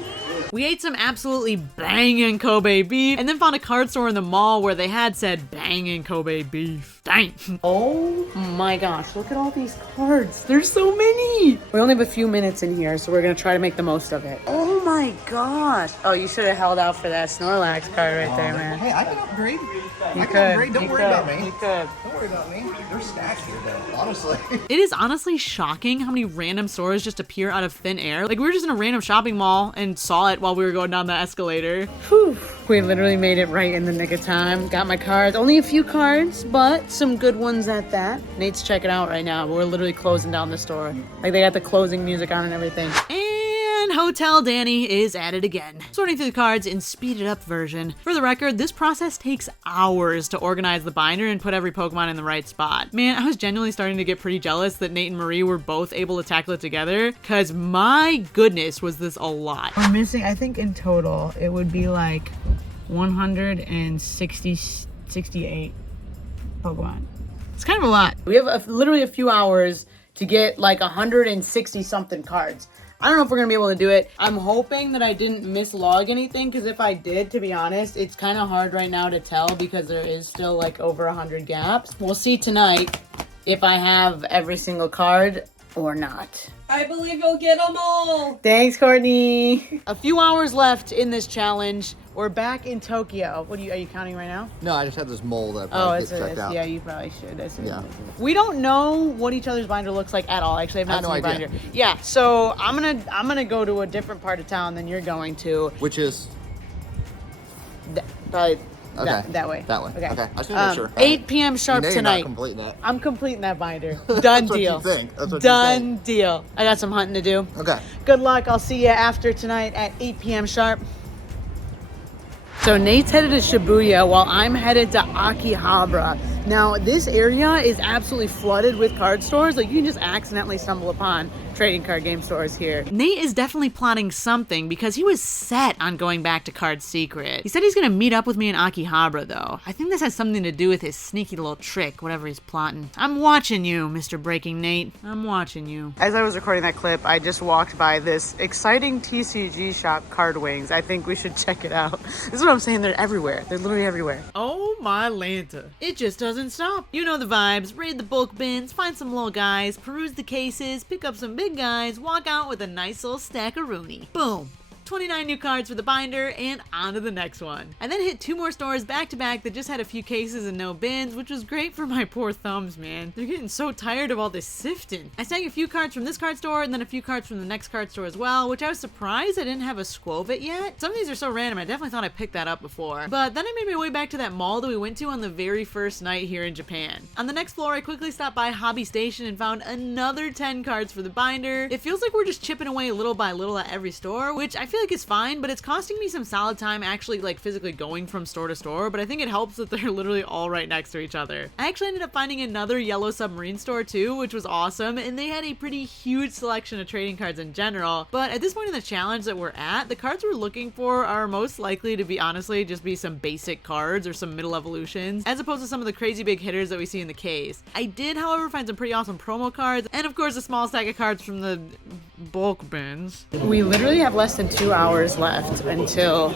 We ate some absolutely banging Kobe beef and then found a card store in the mall where they had said banging Kobe beef. Dang. Oh my gosh, look at all these cards. There's so many. We only have a few minutes in here, so we're gonna try to make the most of it. Oh my gosh. Oh, you should have held out for that Snorlax card right there, man. Hey, I can upgrade. You I can upgrade. Don't You worry could. about me. You could. Don't worry about me. They're stacked here, though. Honestly. It is honestly shocking how many random stores just appear out of thin air. Like we were just in a random shopping mall and saw it while we were going down the escalator. Whew. We literally made it right in the nick of time. Got my cards. Only a few cards, but some good ones at that. Nate's checking out right now, but we're literally closing down the store. Like they got the closing music on and everything. And Hotel Danny is at it again, sorting through the cards in speeded up version. For the record, this process takes hours to organize the binder and put every Pokemon in the right spot. Man, I was genuinely starting to get pretty jealous that Nate and Marie were both able to tackle it together, cause my goodness was this a lot. We're missing, I think in total, it would be like 168 Pokemon. It's kind of a lot. We have literally a few hours to get like 160 something cards. I don't know if we're gonna be able to do it. I'm hoping that I didn't mislog anything, because if I did, to be honest, it's kind of hard right now to tell because there is still like over 100 gaps. We'll see tonight if I have every single card or not. I believe you'll get them all. Thanks, Courtney. A few hours left in this challenge. We're back in Tokyo. Are you counting right now? No, I just had this mole that Oh, probably it's gets checked out. yeah, you probably should. Yeah. We don't know what each other's binder looks like at all. Actually, I've not I have seen no your idea. binder. Yeah, so I'm gonna go to a different part of town than you're going to. Which is Probably okay. that way. That way. Okay. Okay. I just want to make sure. 8 p.m. sharp You know tonight. You're not completing that. I'm completing that binder. Done That's what deal. you think. That's what Done you think. deal. I got some hunting to do. Okay. Good luck. I'll see you after tonight at 8 p.m. sharp. So Nate's headed to Shibuya while I'm headed to Akihabara. Now, this area is absolutely flooded with card stores. Like, you can just accidentally stumble upon trading card game stores here. Nate is definitely plotting something because he was set on going back to Card Secret. He said he's gonna meet up with me in Akihabara though. I think this has something to do with his sneaky little trick, whatever he's plotting. I'm watching you, Mr. Breaking Nate. I'm watching you. As I was recording that clip, I just walked by this exciting TCG shop, Card Wings. I think we should check it out. This is what I'm saying. They're everywhere. They're literally everywhere. Oh my Lanta. It just doesn't stop. You know the vibes. Raid the bulk bins, find some little guys, peruse the cases, pick up some big guys, walk out with a nice little stack of Rooney. Boom. 29 new cards for the binder, and on to the next one. I then hit 2 more stores back to back that just had a few cases and no bins, which was great for my poor thumbs, man. They're getting so tired of all this sifting. I snagged a few cards from this card store and then a few cards from the next card store as well, which I was surprised I didn't have a Squovit yet. Some of these are so random, I definitely thought I picked that up before. But then I made my way back to that mall that we went to on the very first night here in Japan. On the next floor, I quickly stopped by Hobby Station and found another 10 cards for the binder. It feels like we're just chipping away little by little at every store, which I feel feel like it's fine, but it's costing me some solid time actually like physically going from store to store, but I think it helps that they're literally all right next to each other. I actually ended up finding another Yellow Submarine store too, which was awesome, and they had a pretty huge selection of trading cards in general, but at this point in the challenge that we're at, the cards we're looking for are most likely to be honestly just be some basic cards or some middle evolutions, as opposed to some of the crazy big hitters that we see in the case. I did, however, find some pretty awesome promo cards, and of course a small stack of cards from the bulk bins. We literally have less than 2 hours left until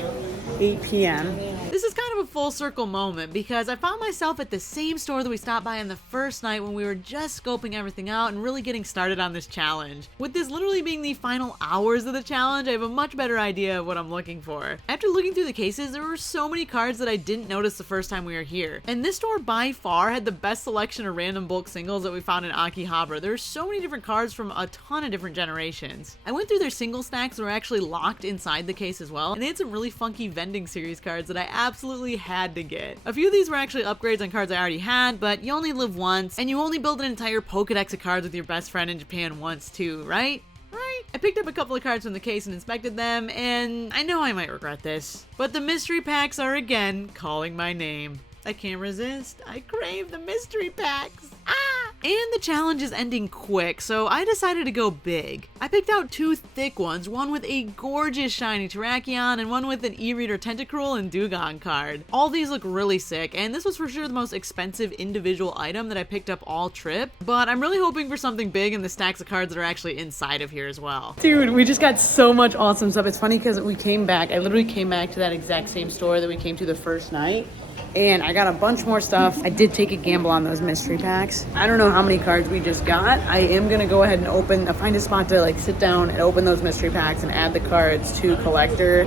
8 p.m. This is kind of a full circle moment because I found myself at the same store that we stopped by on the first night when we were just scoping everything out and really getting started on this challenge. With this literally being the final hours of the challenge, I have a much better idea of what I'm looking for. After looking through the cases, there were so many cards that I didn't notice the first time we were here. And this store by far had the best selection of random bulk singles that we found in Akihabara. There are so many different cards from a ton of different generations. I went through their single stacks that were actually locked inside the case as well, and they had some really funky vending series cards that I absolutely had to get. A few of these were actually upgrades on cards I already had, but you only live once, and you only build an entire Pokedex of cards with your best friend in Japan once too, right? I picked up a couple of cards from the case and inspected them, and I know I might regret this, but the mystery packs are again calling my name. I can't resist. I crave the mystery packs. And the challenge is ending quick, so I decided to go big. I picked out two thick ones, one with a gorgeous shiny Terrakion and one with an e-reader Tentacruel and Dugong card. All these look really sick, and this was for sure the most expensive individual item that I picked up all trip, but I'm really hoping for something big in the stacks of cards that are actually inside of here as well. Dude, we just got so much awesome stuff. It's funny because we came back, I literally came back to that exact same store that we came to the first night, and I got a bunch more stuff. I did take a gamble on those mystery packs. I don't know how many cards we just got. I am gonna go ahead and find a spot to like sit down and open those mystery packs and add the cards to collector.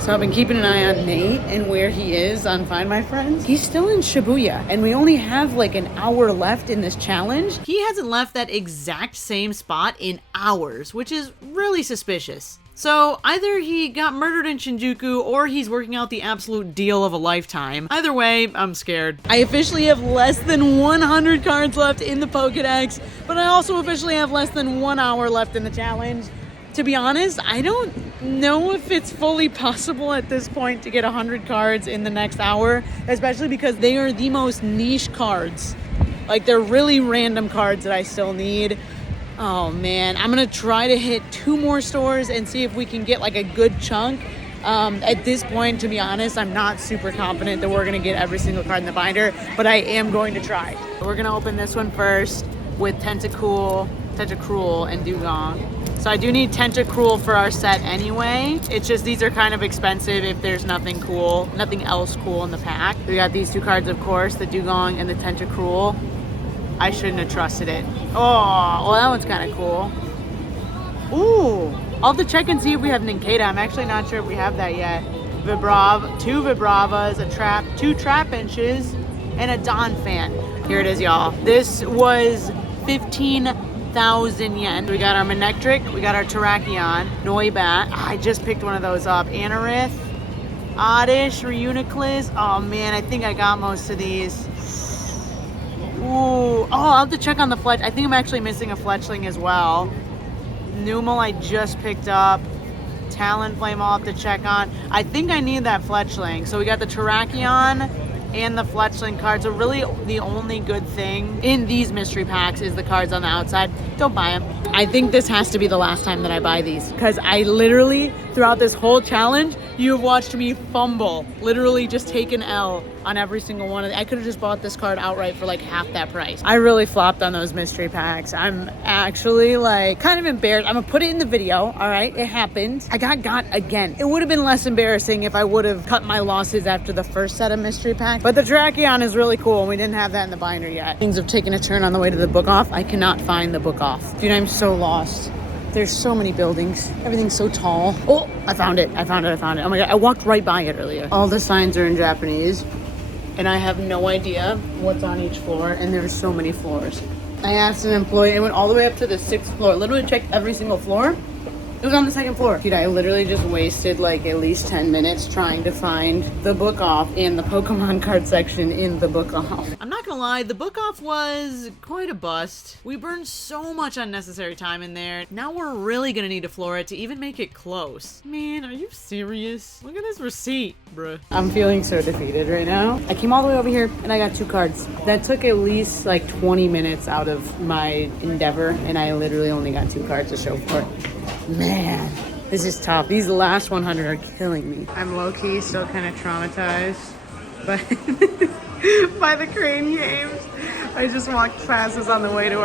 So I've been keeping an eye on Nate and where he is on Find My Friends. He's still in Shibuya, and we only have like an hour left in this challenge. He hasn't left that exact same spot in hours, which is really suspicious. So either he got murdered in Shinjuku or he's working out the absolute deal of a lifetime. Either way, I'm scared. I officially have less than 100 cards left in the Pokedex, but I also officially have less than 1 hour left in the challenge. To be honest, I don't know if it's fully possible at this point to get 100 cards in the next hour, especially because they are the most niche cards. Like, they're really random cards that I still need. Oh man, I'm gonna try to hit 2 more stores and see if we can get like a good chunk. At this point, to be honest, I'm not super confident that we're gonna get every single card in the binder, but I am going to try. We're gonna open this one first with Tentacruel, and Dugong. So I do need Tentacruel for our set anyway. It's just these are kind of expensive if there's nothing else cool in the pack. We got these 2 cards, of course, the Dugong and the Tentacruel. I shouldn't have trusted it. Oh, well, that one's kind of cool. Ooh, I'll have to check and see if we have Ninkata. I'm actually not sure if we have that yet. 2 Vibravas, 2 Trapinches, and a Donphan. Here it is, y'all. This was 15,000 yen. We got our Manectric, we got our Terrakion, Noibat. I just picked one of those up. Anorith, Oddish, Reuniclus. Oh man, I think I got most of these. Ooh, I'll have to check on the Fletch. I think I'm actually missing a Fletchling as well. Numel I just picked up. Talonflame I'll have to check on. I think I need that Fletchling. So we got the Terrakion and the Fletchling cards. So really the only good thing in these mystery packs is the cards on the outside. Don't buy them. I think this has to be the last time that I buy these, because I literally, throughout this whole challenge, you've watched me fumble. Literally just take an L on every single one of them. I could have just bought this card outright for like half that price. I really flopped on those mystery packs. I'm actually like kind of embarrassed. I'm gonna put it in the video, all right? It happened. I got again. It would have been less embarrassing if I would have cut my losses after the first set of mystery packs. But the Terrakion is really cool, and we didn't have that in the binder yet. Things have taken a turn on the way to the book off. I cannot find the book off. Dude, I'm so lost. There's so many buildings. Everything's so tall. Oh, I found it. Oh my God, I walked right by it earlier. All the signs are in Japanese, and I have no idea what's on each floor, and there's so many floors. I asked an employee, I went all the way up to the 6th floor, literally checked every single floor. It was on the second floor. Dude, I literally just wasted like at least 10 minutes trying to find the book off and the Pokemon card section in the book off. I'm not gonna lie, the book off was quite a bust. We burned so much unnecessary time in there. Now we're really gonna need to floor it to even make it close. Man, are you serious? Look at this receipt, bruh. I'm feeling so defeated right now. I came all the way over here and I got 2 cards. That took at least like 20 minutes out of my endeavor, and I literally only got 2 cards to show for it. Man, this is tough. These last 100 are killing me. I'm low-key still kind of traumatized by, by the crane games. I just walked past this on the way to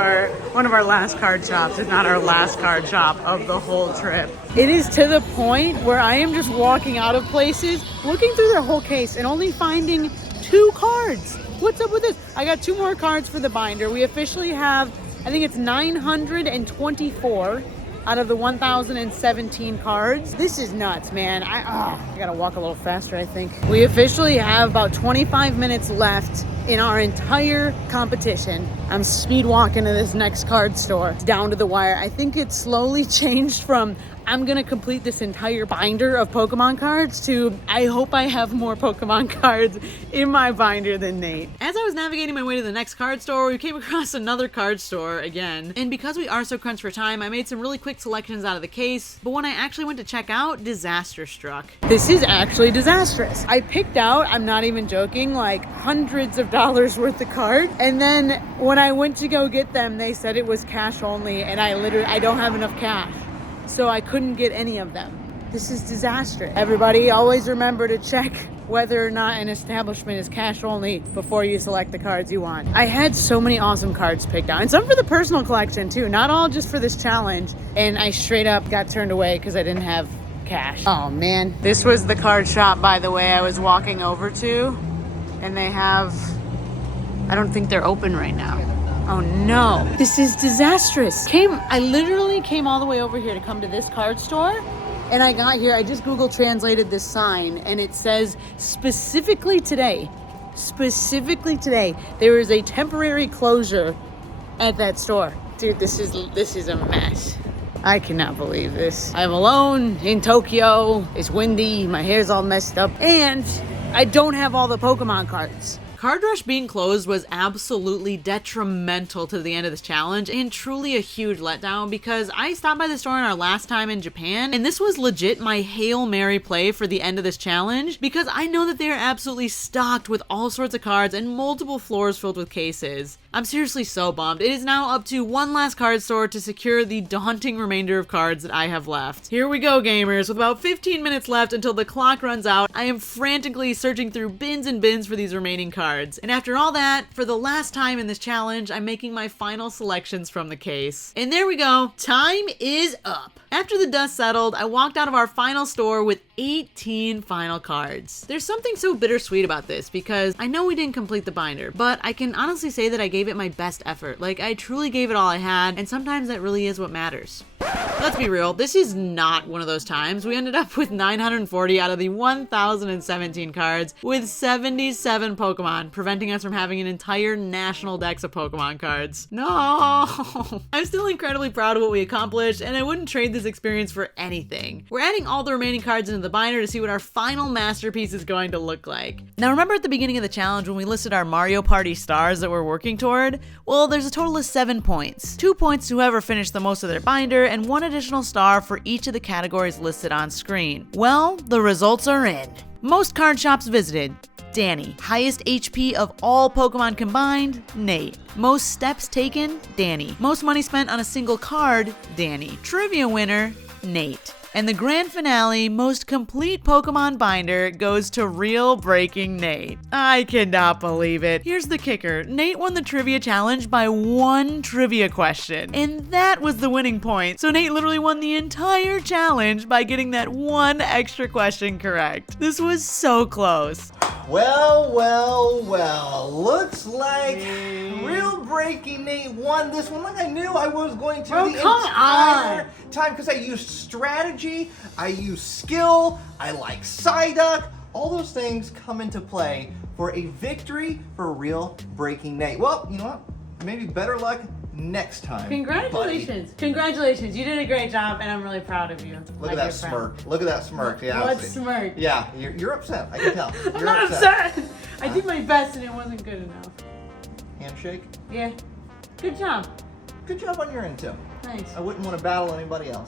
one of our last card shops, if not our last card shop of the whole trip. It is to the point where I am just walking out of places, looking through their whole case and only finding 2 cards. What's up with this? I got 2 more cards for the binder. We officially have, I think it's 924 out of the 1,017 cards. This is nuts, man. I gotta walk a little faster, I think. We officially have about 25 minutes left in our entire competition. I'm speed walking to this next card store. It's down to the wire. I think it's slowly changed from I'm gonna complete this entire binder of Pokemon cards to I hope I have more Pokemon cards in my binder than Nate. As I was navigating my way to the next card store, we came across another card store again. And because we are so crunched for time, I made some really quick selections out of the case. But when I actually went to check out, disaster struck. This is actually disastrous. I picked out, I'm not even joking, like hundreds of dollars worth of cards. And then when I went to go get them, they said it was cash only, and I don't have enough cash. So I couldn't get any of them. This is disastrous. Everybody always remember to check whether or not an establishment is cash only before you select the cards you want. I had so many awesome cards picked out, and some for the personal collection too, not all just for this challenge. And I straight up got turned away because I didn't have cash. Oh man. This was the card shop, by the way, I was walking over to, and they have, I don't think they're open right now. Oh no, this is disastrous. I literally came all the way over here to come to this card store, and I got here, I just Google translated this sign, and it says specifically today, there is a temporary closure at that store. Dude, this is a mess. I cannot believe this. I'm alone in Tokyo, it's windy, my hair's all messed up, and I don't have all the Pokemon cards. Card Rush being closed was absolutely detrimental to the end of this challenge and truly a huge letdown because I stopped by the store on our last time in Japan and this was legit my Hail Mary play for the end of this challenge because I know that they are absolutely stocked with all sorts of cards and multiple floors filled with cases. I'm seriously so bummed. It is now up to one last card store to secure the daunting remainder of cards that I have left. Here we go, gamers. With about 15 minutes left until the clock runs out, I am frantically searching through bins and bins for these remaining cards. And after all that, for the last time in this challenge, I'm making my final selections from the case. And there we go. Time is up. After the dust settled, I walked out of our final store with 18 final cards. There's something so bittersweet about this because I know we didn't complete the binder, but I can honestly say that I gave it my best effort. Like, I truly gave it all I had, and sometimes that really is what matters. Let's be real, this is not one of those times. We ended up with 940 out of the 1,017 cards with 77 Pokemon, preventing us from having an entire national dex of Pokemon cards. No! I'm still incredibly proud of what we accomplished, and I wouldn't trade this experience for anything. We're adding all the remaining cards into the binder to see what our final masterpiece is going to look like. Now remember at the beginning of the challenge when we listed our Mario Party stars that we're working toward? Well, there's a total of 7 points. 2 points to whoever finished the most of their binder, and 1 additional star for each of the categories listed on screen. Well, the results are in. Most card shops visited, Danny. Highest HP of all Pokemon combined, Nate. Most steps taken, Danny. Most money spent on a single card, Danny. Trivia winner, Nate. And the grand finale, most complete Pokemon binder, goes to Real Breaking Nate. I cannot believe it. Here's the kicker. Nate won the trivia challenge by 1 trivia question. And that was the winning point. So Nate literally won the entire challenge by getting that 1 extra question correct. This was so close. Well, looks like Real Breaking Nate won this one like I knew I was going to. Oh, come on! Time because I used strategy, I used skill, I like Psyduck. All those things come into play for a victory for Real Breaking Nate. Well, you know what? Maybe better luck next time. Congratulations. Congratulations. You did a great job, and I'm really proud of you. Look at that smirk. Look at that smirk. Yeah. What smirk? Yeah, you're upset. I can tell. I'm not upset. I did my best, and it wasn't good enough. Handshake. Yeah. Good job. Good job on your end too. Thanks. I wouldn't want to battle anybody else.